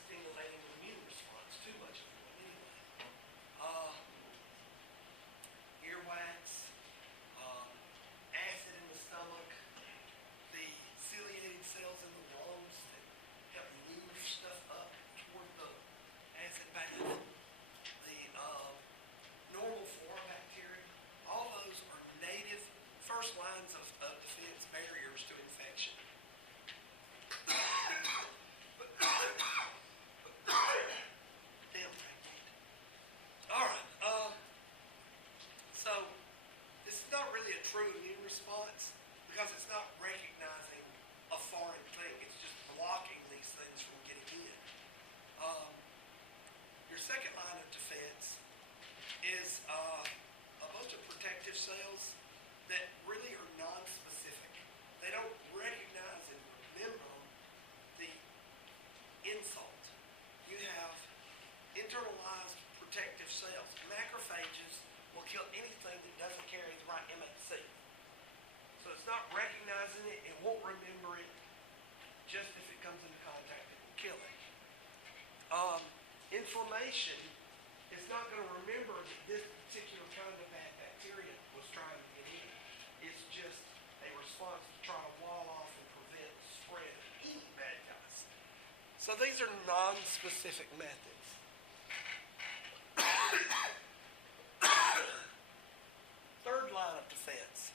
stimulating the immune response. Too much of one anyway. Earwax, acid in the stomach, the ciliated cells in the lungs that help move stuff up toward the acid bath, the normal flora bacteria, all those are native first lines of defense barriers to infection. Damn ragweed. All right. So this is not really a true immune response because it's not recognizing a foreign thing. It's just blocking these things from getting in. Your second line of defense is a bunch of protective cells that really are non-specific. They don't recognize and remember the insult. You have internalized protective cells. Macrophages will kill anything that doesn't carry the right MHC. So it's not recognizing it, it won't remember it, just if it comes into contact, it will kill it. Inflammation is not going to remember that this particular kind of bad bacteria was trying to get in. It's just a response to try to wall off and prevent the spread of any bad guys. So these are non-specific methods. Third line of defense.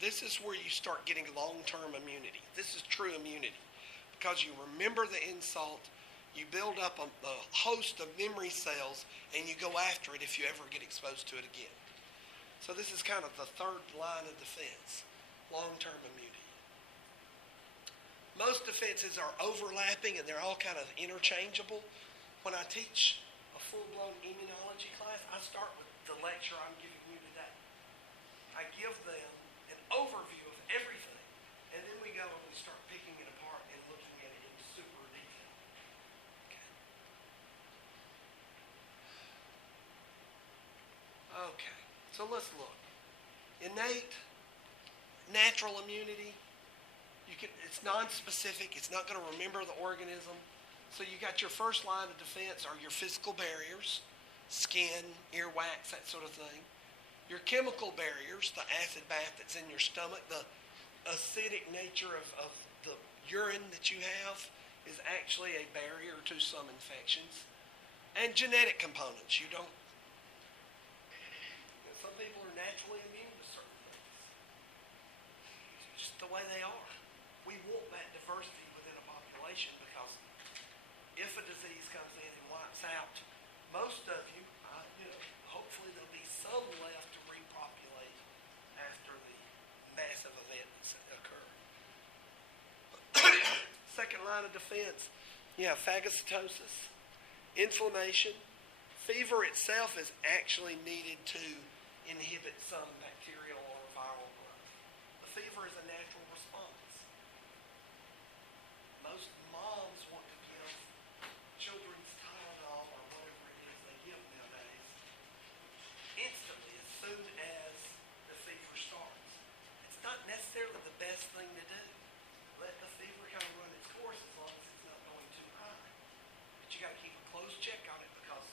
This is where you start getting long-term immunity. This is true immunity because you remember the insult, you build up a host of memory cells, and you go after it if you ever get exposed to it again. So this is kind of the third line of defense, long-term immunity. Most defenses are overlapping and they're all kind of interchangeable. When I teach a full-blown immunology class, I start with the lecture I'm giving you today. I give them an overview of everything, and then we go and we start picking it apart and looking at it in super detail. Okay, so let's look. Innate, natural immunity. It's non-specific. It's not going to remember the organism. So you got your first line of defense are your physical barriers, skin, earwax, that sort of thing. Your chemical barriers, the acid bath that's in your stomach, the acidic nature of the urine that you have is actually a barrier to some infections. And genetic components. Some people are naturally immune to certain things. It's just the way they are. We want that diversity within a population because if a disease comes in and wipes out most of you, line of defense. You have phagocytosis, inflammation. Fever itself is actually needed to inhibit some bacterial or viral growth. The fever is a natural response. Most moms want to give children's Tylenol or whatever it is they give nowadays instantly as soon as the fever starts. It's not necessarily the best thing to do. Let the fever kind of run its course as long as it's not going too high. But you got to keep a close check on it because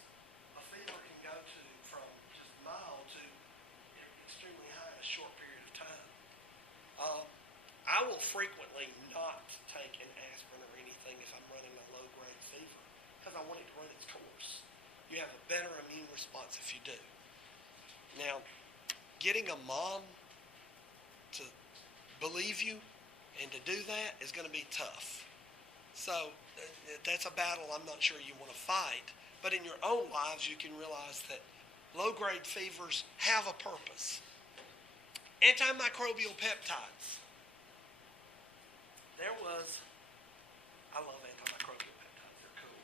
a fever can go to from just mild to extremely high in a short period of time. I will frequently not take an aspirin or anything if I'm running a low-grade fever because I want it to run its course. You have a better immune response if you do. Now, getting a mom to believe you and to do that is going to be tough. So that's a battle I'm not sure you want to fight. But in your own lives, you can realize that low-grade fevers have a purpose. Antimicrobial peptides. I love antimicrobial peptides. They're cool.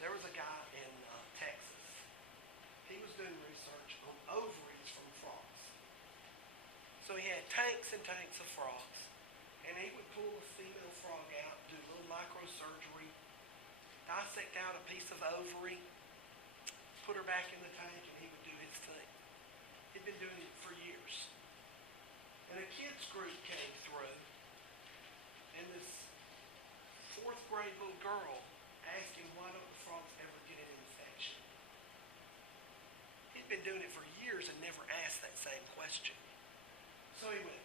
There was a guy in Texas. He was doing research on ovaries from frogs. So he had tanks and tanks of frogs. And he would pull a female frog out, do a little microsurgery, dissect out a piece of ovary, put her back in the tank, and he would do his thing. He'd been doing it for years. And a kids group came through, and this fourth grade little girl asked him, why don't the frogs ever get an infection? He'd been doing it for years and never asked that same question. So he went,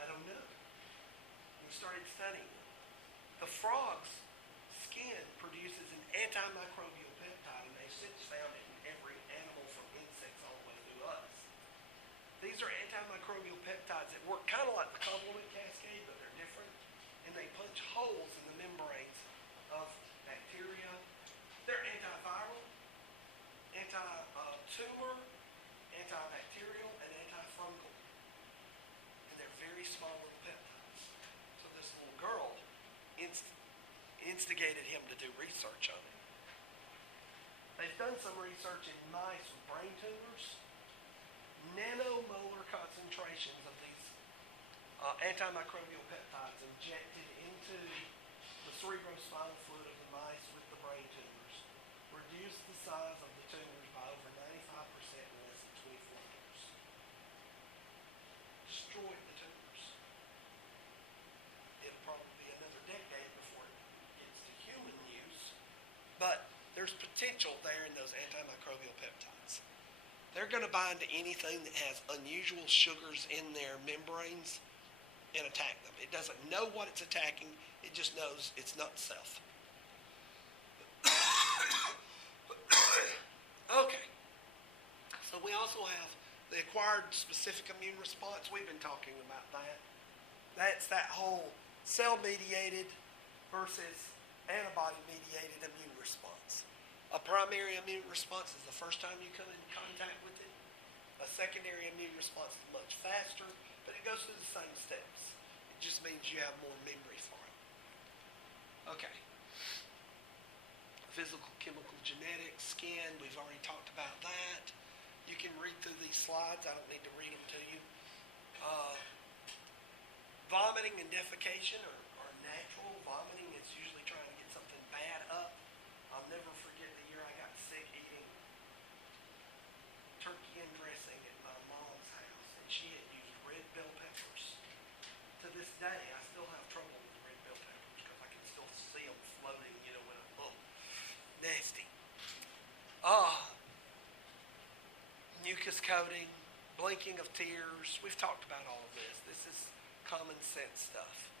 I don't know. And he started studying them. The frog's skin produces an antimicrobial peptide, and they've since found it in every animal from insects all the way through us. These are antimicrobial peptides that work kind of like the complement cascade, but they're different. And they punch holes in the membranes of bacteria. They're antiviral, anti-tumor, antibacterial, and antifungal. And they're very small little peptides. So this little girl instigated him to do research on it. They've done some research in mice with brain tumors. Nanomolar concentrations of these antimicrobial peptides injected into the cerebrospinal fluid of the mice with the brain tumors reduced the size of the tumors by over 95% in less than 24 hours. Destroyed the tumors. It'll probably be another decade before it gets to human use, but there's potential there in those antimicrobial peptides. They're going to bind to anything that has unusual sugars in their membranes and attack them. It doesn't know what it's attacking. It just knows it's not self. Okay. So we also have the acquired specific immune response. We've been talking about that. That's that whole cell-mediated versus antibody-mediated immune response. A primary immune response is the first time you come in contact with it. A secondary immune response is much faster, but it goes through the same steps. It just means you have more memory for it. Okay. Physical, chemical, genetics, skin, we've already talked about that. You can read through these slides. I don't need to read them to you. Vomiting and defecation are natural. Vomiting is usually trying to get something bad up. I'll never forget the year I got sick eating turkey and dressing at my mom's house, and she had used red bell peppers. To this day, I still have trouble with red bell peppers because I can still see them floating, when I'm nasty. Mucus coating, blinking of tears. We've talked about all of this. This is common sense stuff.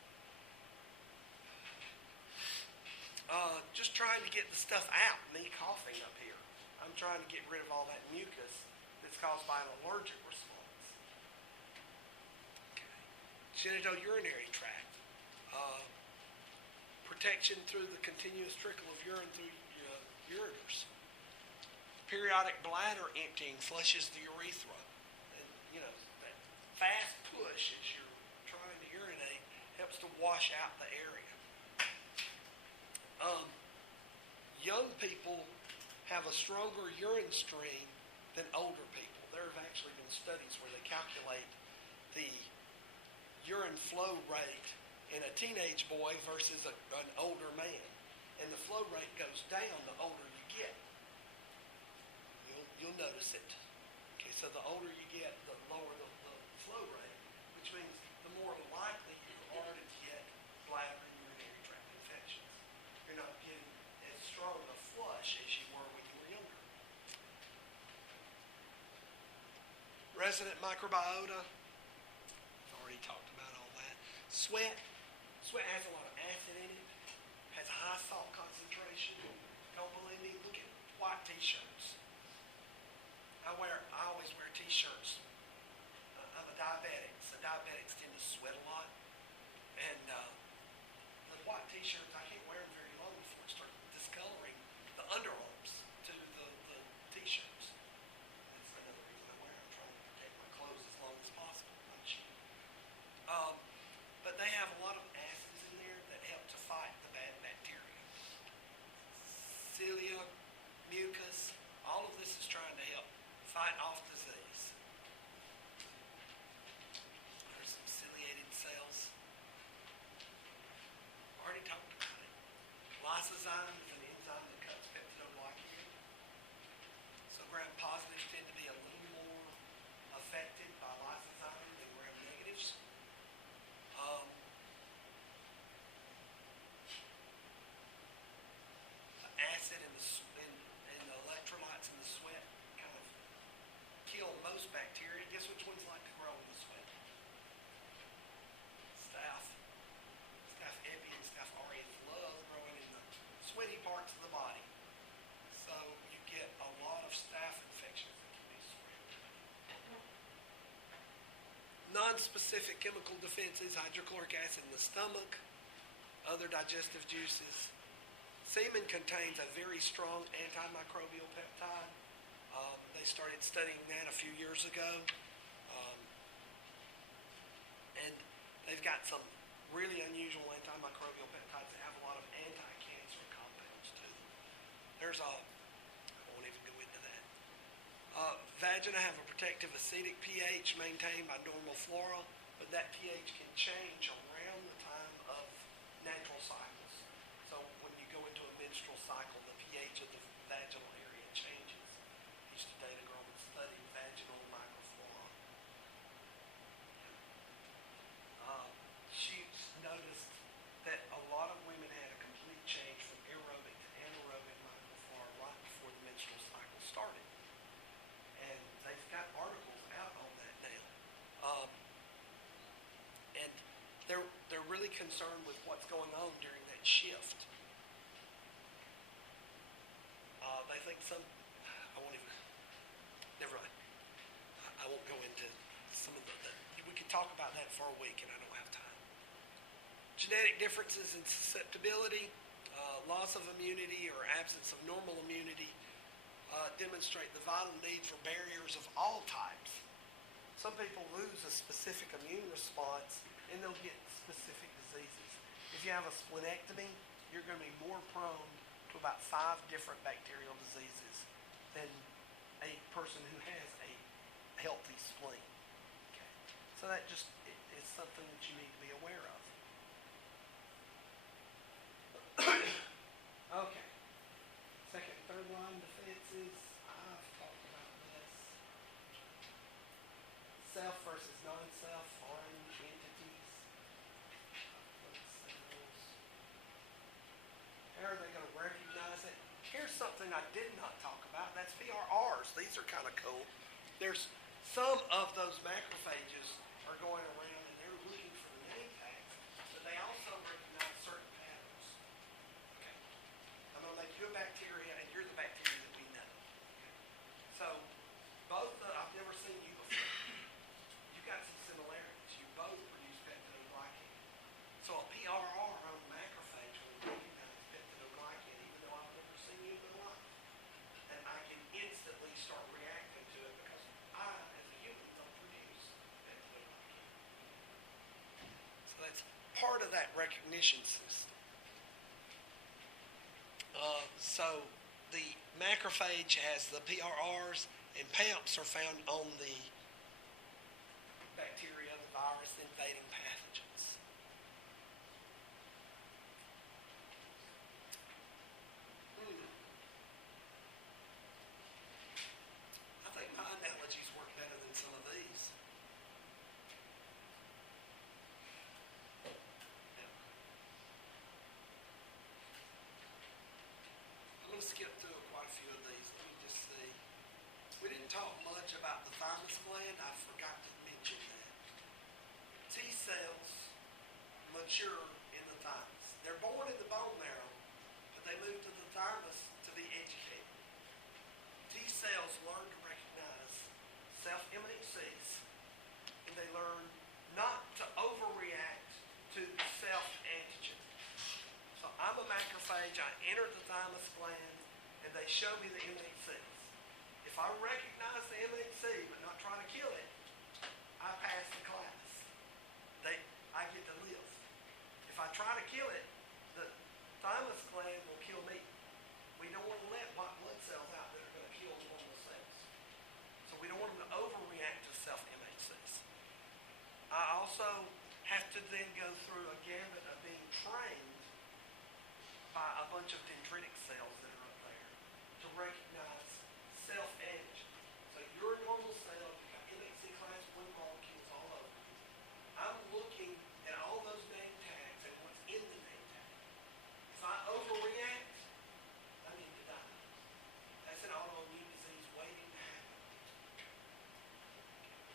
Just trying to get the stuff out. Me coughing up here. I'm trying to get rid of all that mucus that's caused by an allergic response. Okay. Genitourinary tract. Protection through the continuous trickle of urine through ureters. Periodic bladder emptying flushes the urethra. And, that fast push as you're trying to urinate helps to wash out the area. have a stronger urine stream than older people. There have actually been studies where they calculate the urine flow rate in a teenage boy versus an older man. And the flow rate goes down the older you get. You'll notice it. Okay, so the older you get, the lower the flow rate, which means the more likely you are to get bladder and urinary tract infections. You're not getting as strong a flush as you were when you were younger. Resident microbiota, I've already talked about all that. Sweat has a lot of acid in it, has a high salt concentration. Don't believe me? Look at white t-shirts. I always wear t-shirts. I'm a diabetic, so diabetics tend to sweat a lot. And the white t-shirts, I can't wear them very long before it starts discoloring the underarms to the t-shirts. That's another reason I wear them. I'm trying to protect my clothes as long as possible. Not cheap. But they have a lot of acids in there that help to fight the bad bacteria. Cilia, mucus, all of this is trying to help fight off disease. There's some ciliated cells. Already talked about it. Lysozyme is an enzyme that cuts peptidoglycan. So gram-positives tend to be a little more affected by lysozyme than gram-negatives. The acid and the electrolytes in the sweat kind of kill most bacteria. Guess which ones like to grow in the sweat? Staph. Staph epi and Staph aureus love growing in the sweaty parts of the body. So you get a lot of staph infections that can be spread. Non-specific chemical defenses, hydrochloric acid in the stomach, other digestive juices. Semen contains a very strong antimicrobial peptide. They started studying that a few years ago. And they've got some really unusual antimicrobial peptides that have a lot of anti-cancer compounds to them. I won't even go into that. Vagina have a protective acidic pH maintained by normal flora, but that pH can change around the time of natural cycles. So when you go into a menstrual cycle, the pH of the vaginal area changes. I used to date a girl that studied vaginal microflora. She noticed that a lot of women had a complete change from aerobic to anaerobic microflora right before the menstrual cycle started. And they've got articles out on that now. And they're really concerned with what's going on during that shift. They think never mind. I won't go into some of we could talk about that for a week and I don't have time. Genetic differences in susceptibility, loss of immunity or absence of normal immunity demonstrate the vital need for barriers of all types. Some people lose a specific immune response and they'll get specific diseases. If you have a splenectomy, you're going to be more prone to about 5 different bacterial diseases than a person who has a healthy spleen. Okay. So that just is something that you need to be aware of. Okay. Second, third line defenses. I've talked about this. Self versus non-self, foreign entities. How are they going to recognize it? Here's something I did not talk about. That's PRRs. These are kind of cool. There's some of those macrophages are going around and they're looking for the name tags, but they also recognize certain patterns. Okay. I'm going to make you a bacteria and you're the bacteria that we know. Okay. So I've never seen you before. You've got some similarities. You both produce peptidoglycan. So a PRR on a macrophage will recognize peptidoglycan even though I've never seen you in my life. And I can instantly start reacting to it because I, as a human, don't produce peptidoglycan. So that's part of that recognition system. So the macrophage has the PRRs, and PAMPs are found on the bacteria, the virus, invading pathogens. I think my analogies work better than some of these. I'm going to skip through quite a few of these. Let me just see. We didn't talk much about the thymus gland. I forgot to mention that. T cells mature in the thymus. They're born in the bone marrow, but they move to the thymus to be educated. T cells learn to recognize self-MHCs, and they learn not to overreact to self-antigen. So I'm a macrophage, I enter the thymus gland, and they show me the MHCs. If I recognize the MHC but not try to kill it, I pass the class. I get to live. If I try to kill it, the thymus gland will kill me. We don't want to let white blood cells out that are going to kill normal cells. So we don't want them to overreact to self-MHCs. I also have to then go through a gamut of being trained by a bunch of dendritic cells that are up there to recognize self-antigen. So you're a normal cell, you've got MHC class 1 molecules all over you. I'm looking at all those name tags and what's in the name tag. If I overreact, I need to die. That's an autoimmune disease waiting to happen.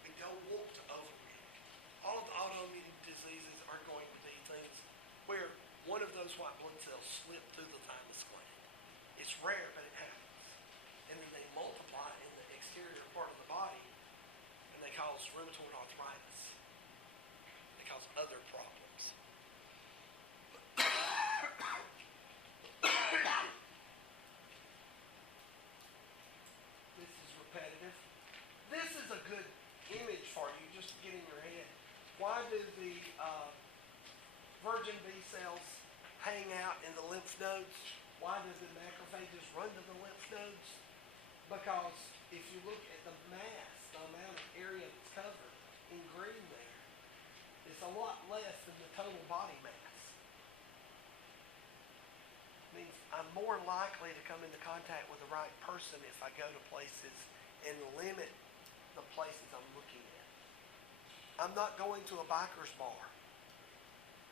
We don't want to overreact. All of the autoimmune diseases are going to be things where one of those white blood cells slip through the thymus gland. It's rare, but it happens. And then they multiply in the exterior part of the body, and they cause rheumatoid arthritis. They cause other problems. This is repetitive. This is a good image for you, just to get in your head. Why do the virgin B cells hang out in the lymph nodes? Why do the macrophages run to the lymph nodes? Because if you look at the mass, the amount of area that's covered in green there, it's a lot less than the total body mass. It means I'm more likely to come into contact with the right person if I go to places and limit the places I'm looking at. I'm not going to a biker's bar.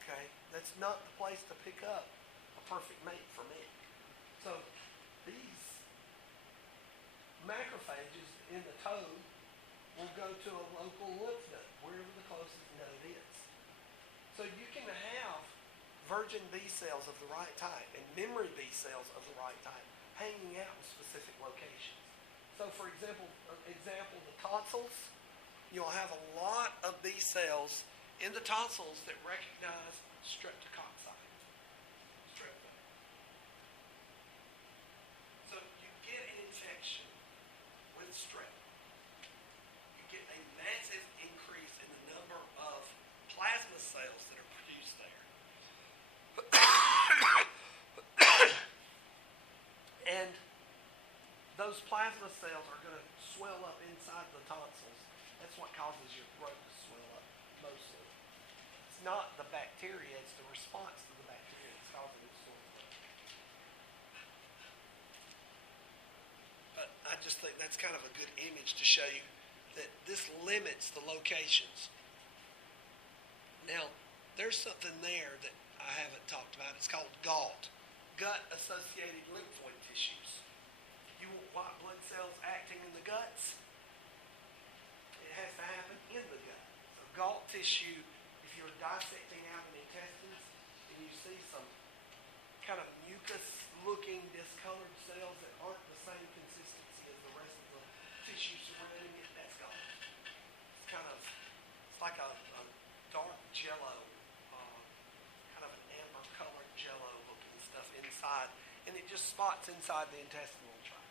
Okay? That's not the place to pick up a perfect mate for me. So these macrophages in the toad will go to a local lymph node, wherever the closest node is. So you can have virgin B cells of the right type and memory B cells of the right type hanging out in specific locations. So for example, the tonsils, you'll have a lot of B cells in the tonsils that recognize streptococci. So you get an infection with strep. You get a massive increase in the number of plasma cells that are produced there. And those plasma cells are going to swell up inside the tonsils. That's what causes your throat to swell up mostly. It's not the bacteria, it's the response to the bacteria that's causing it to swell up. But I just think that's kind of a good image to show you that this limits the locations. Now, there's something there that I haven't talked about. It's called GALT, gut-associated lymphoid tissues. You want white blood cells acting in the guts? It has to happen in the gut. So GALT tissue, if you're dissecting out an intestines and you see some kind of mucus-looking discolored cells that aren't the same consistency as the rest of the tissue surrounding it, that's GALT. It's like a dark jello, kind of an amber-colored jello-looking stuff inside, and it just spots inside the intestinal tract.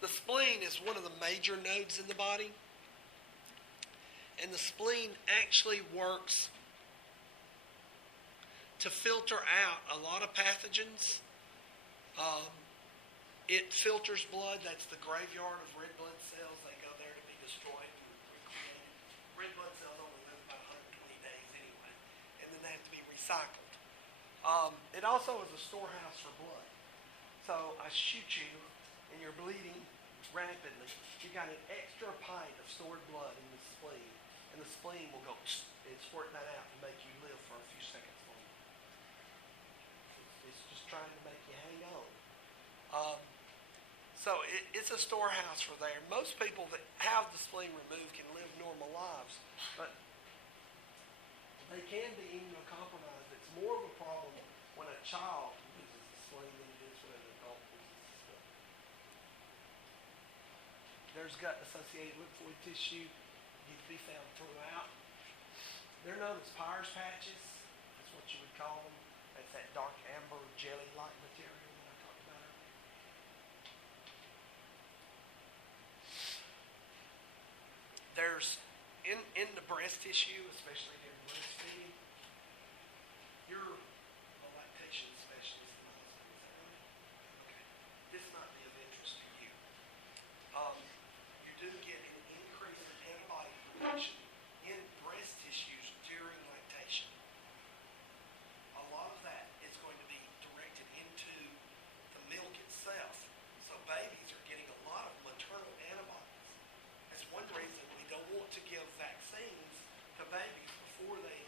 The spleen spleen is one of the major nodes in the body. And the spleen actually works to filter out a lot of pathogens. It filters blood. That's the graveyard of red blood cells. They go there to be destroyed and recreated. Red blood cells only live about 120 days anyway, and then they have to be recycled. It also is a storehouse for blood. So I shoot you, and you're bleeding rapidly. You got an extra pint of stored blood in the spleen, and the spleen will go and squirt that out and make you live for a few seconds longer. It's just trying to make you hang on. So it's a storehouse for there. Most people that have the spleen removed can live normal lives, but they can be immunocompromised. It's more of a problem when a child loses the spleen than it is when an adult loses the spleen. There's gut-associated lymphoid tissue can be found throughout. They're known as Peyer's patches. That's what you would call them. That's that dark amber jelly-like material that I talked about earlier. There's in the breast tissue, especially during breastfeeding. You're a lactation specialist in the hospital, is that right? Okay. This might be of interest to you. You do get an increase in antibody production in breast tissues during lactation. A lot of that is going to be directed into the milk itself. So babies are getting a lot of maternal antibodies. That's one reason we don't want to give vaccines to babies before they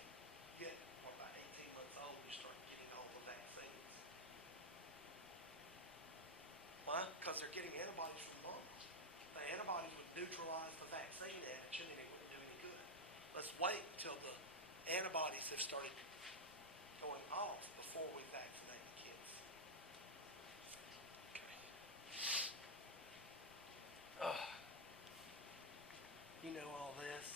get about 18 months old. You start getting all the vaccines. Why? Because they're getting antibodies from mom. The antibodies would neutralize the vaccine antigen and it wouldn't do any good. Let's wait until the antibodies have started going off before we vaccinate the kids. Okay. You know all this.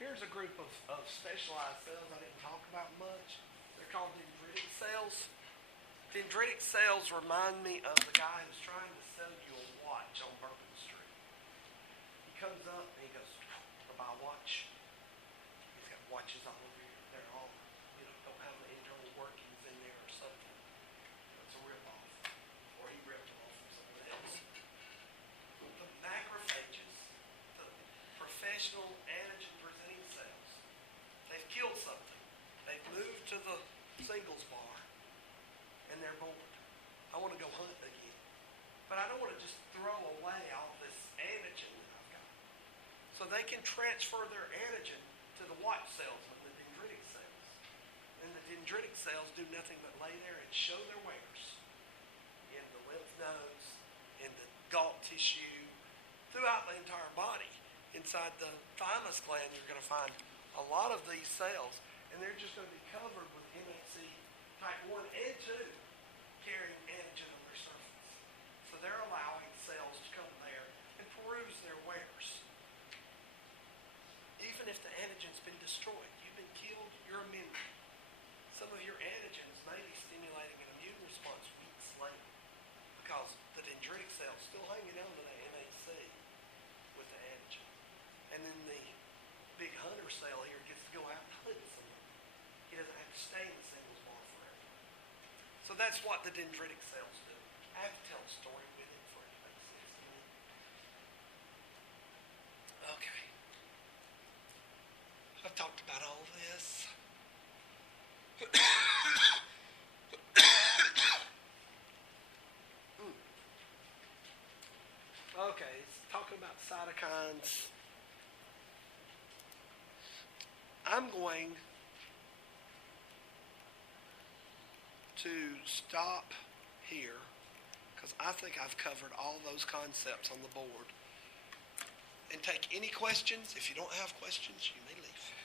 Here's a group of specialized cells I didn't talk about much. They're called dendritic cells. Dendritic cells remind me of the guy who's trying to sell you a watch on Bourbon Street. He comes up and he goes, "I'll buy a watch." He's got watches all over here. They're all, don't have the internal workings in there or something. It's a rip-off. Or he ripped them off from someone else. The macrophages, the professional antigen-presenting cells, they've killed something. They've moved to the singles bar, and they're bored. I want to go hunt again. But I don't want to just throw away all this antigen that I've got. So they can transfer their antigen to the white cells of the dendritic cells. And the dendritic cells do nothing but lay there and show their wares in the lymph nodes, in the galt tissue, throughout the entire body. Inside the thymus gland, you're going to find a lot of these cells, and they're just going to be covered with MHC type 1 and 2 carrying antigen on their surface. So they're allowing cells to come there and peruse their wares. Even if the antigen's been destroyed, you've been killed, you're immune. Some of your antigens may be stimulating an immune response weeks later because the dendritic cell's still hanging on to that MHC with the antigen. And then the big hunter cell here gets to go out and hunt something. He doesn't have to stay in the singles bar forever. So that's what the dendritic cells do. I have to tell a story with it for it to make sense to me. Okay. I've talked about all this. Okay, it's talking about cytokines. I'm going to stop here because I think I've covered all those concepts on the board and take any questions. If you don't have questions, you may leave.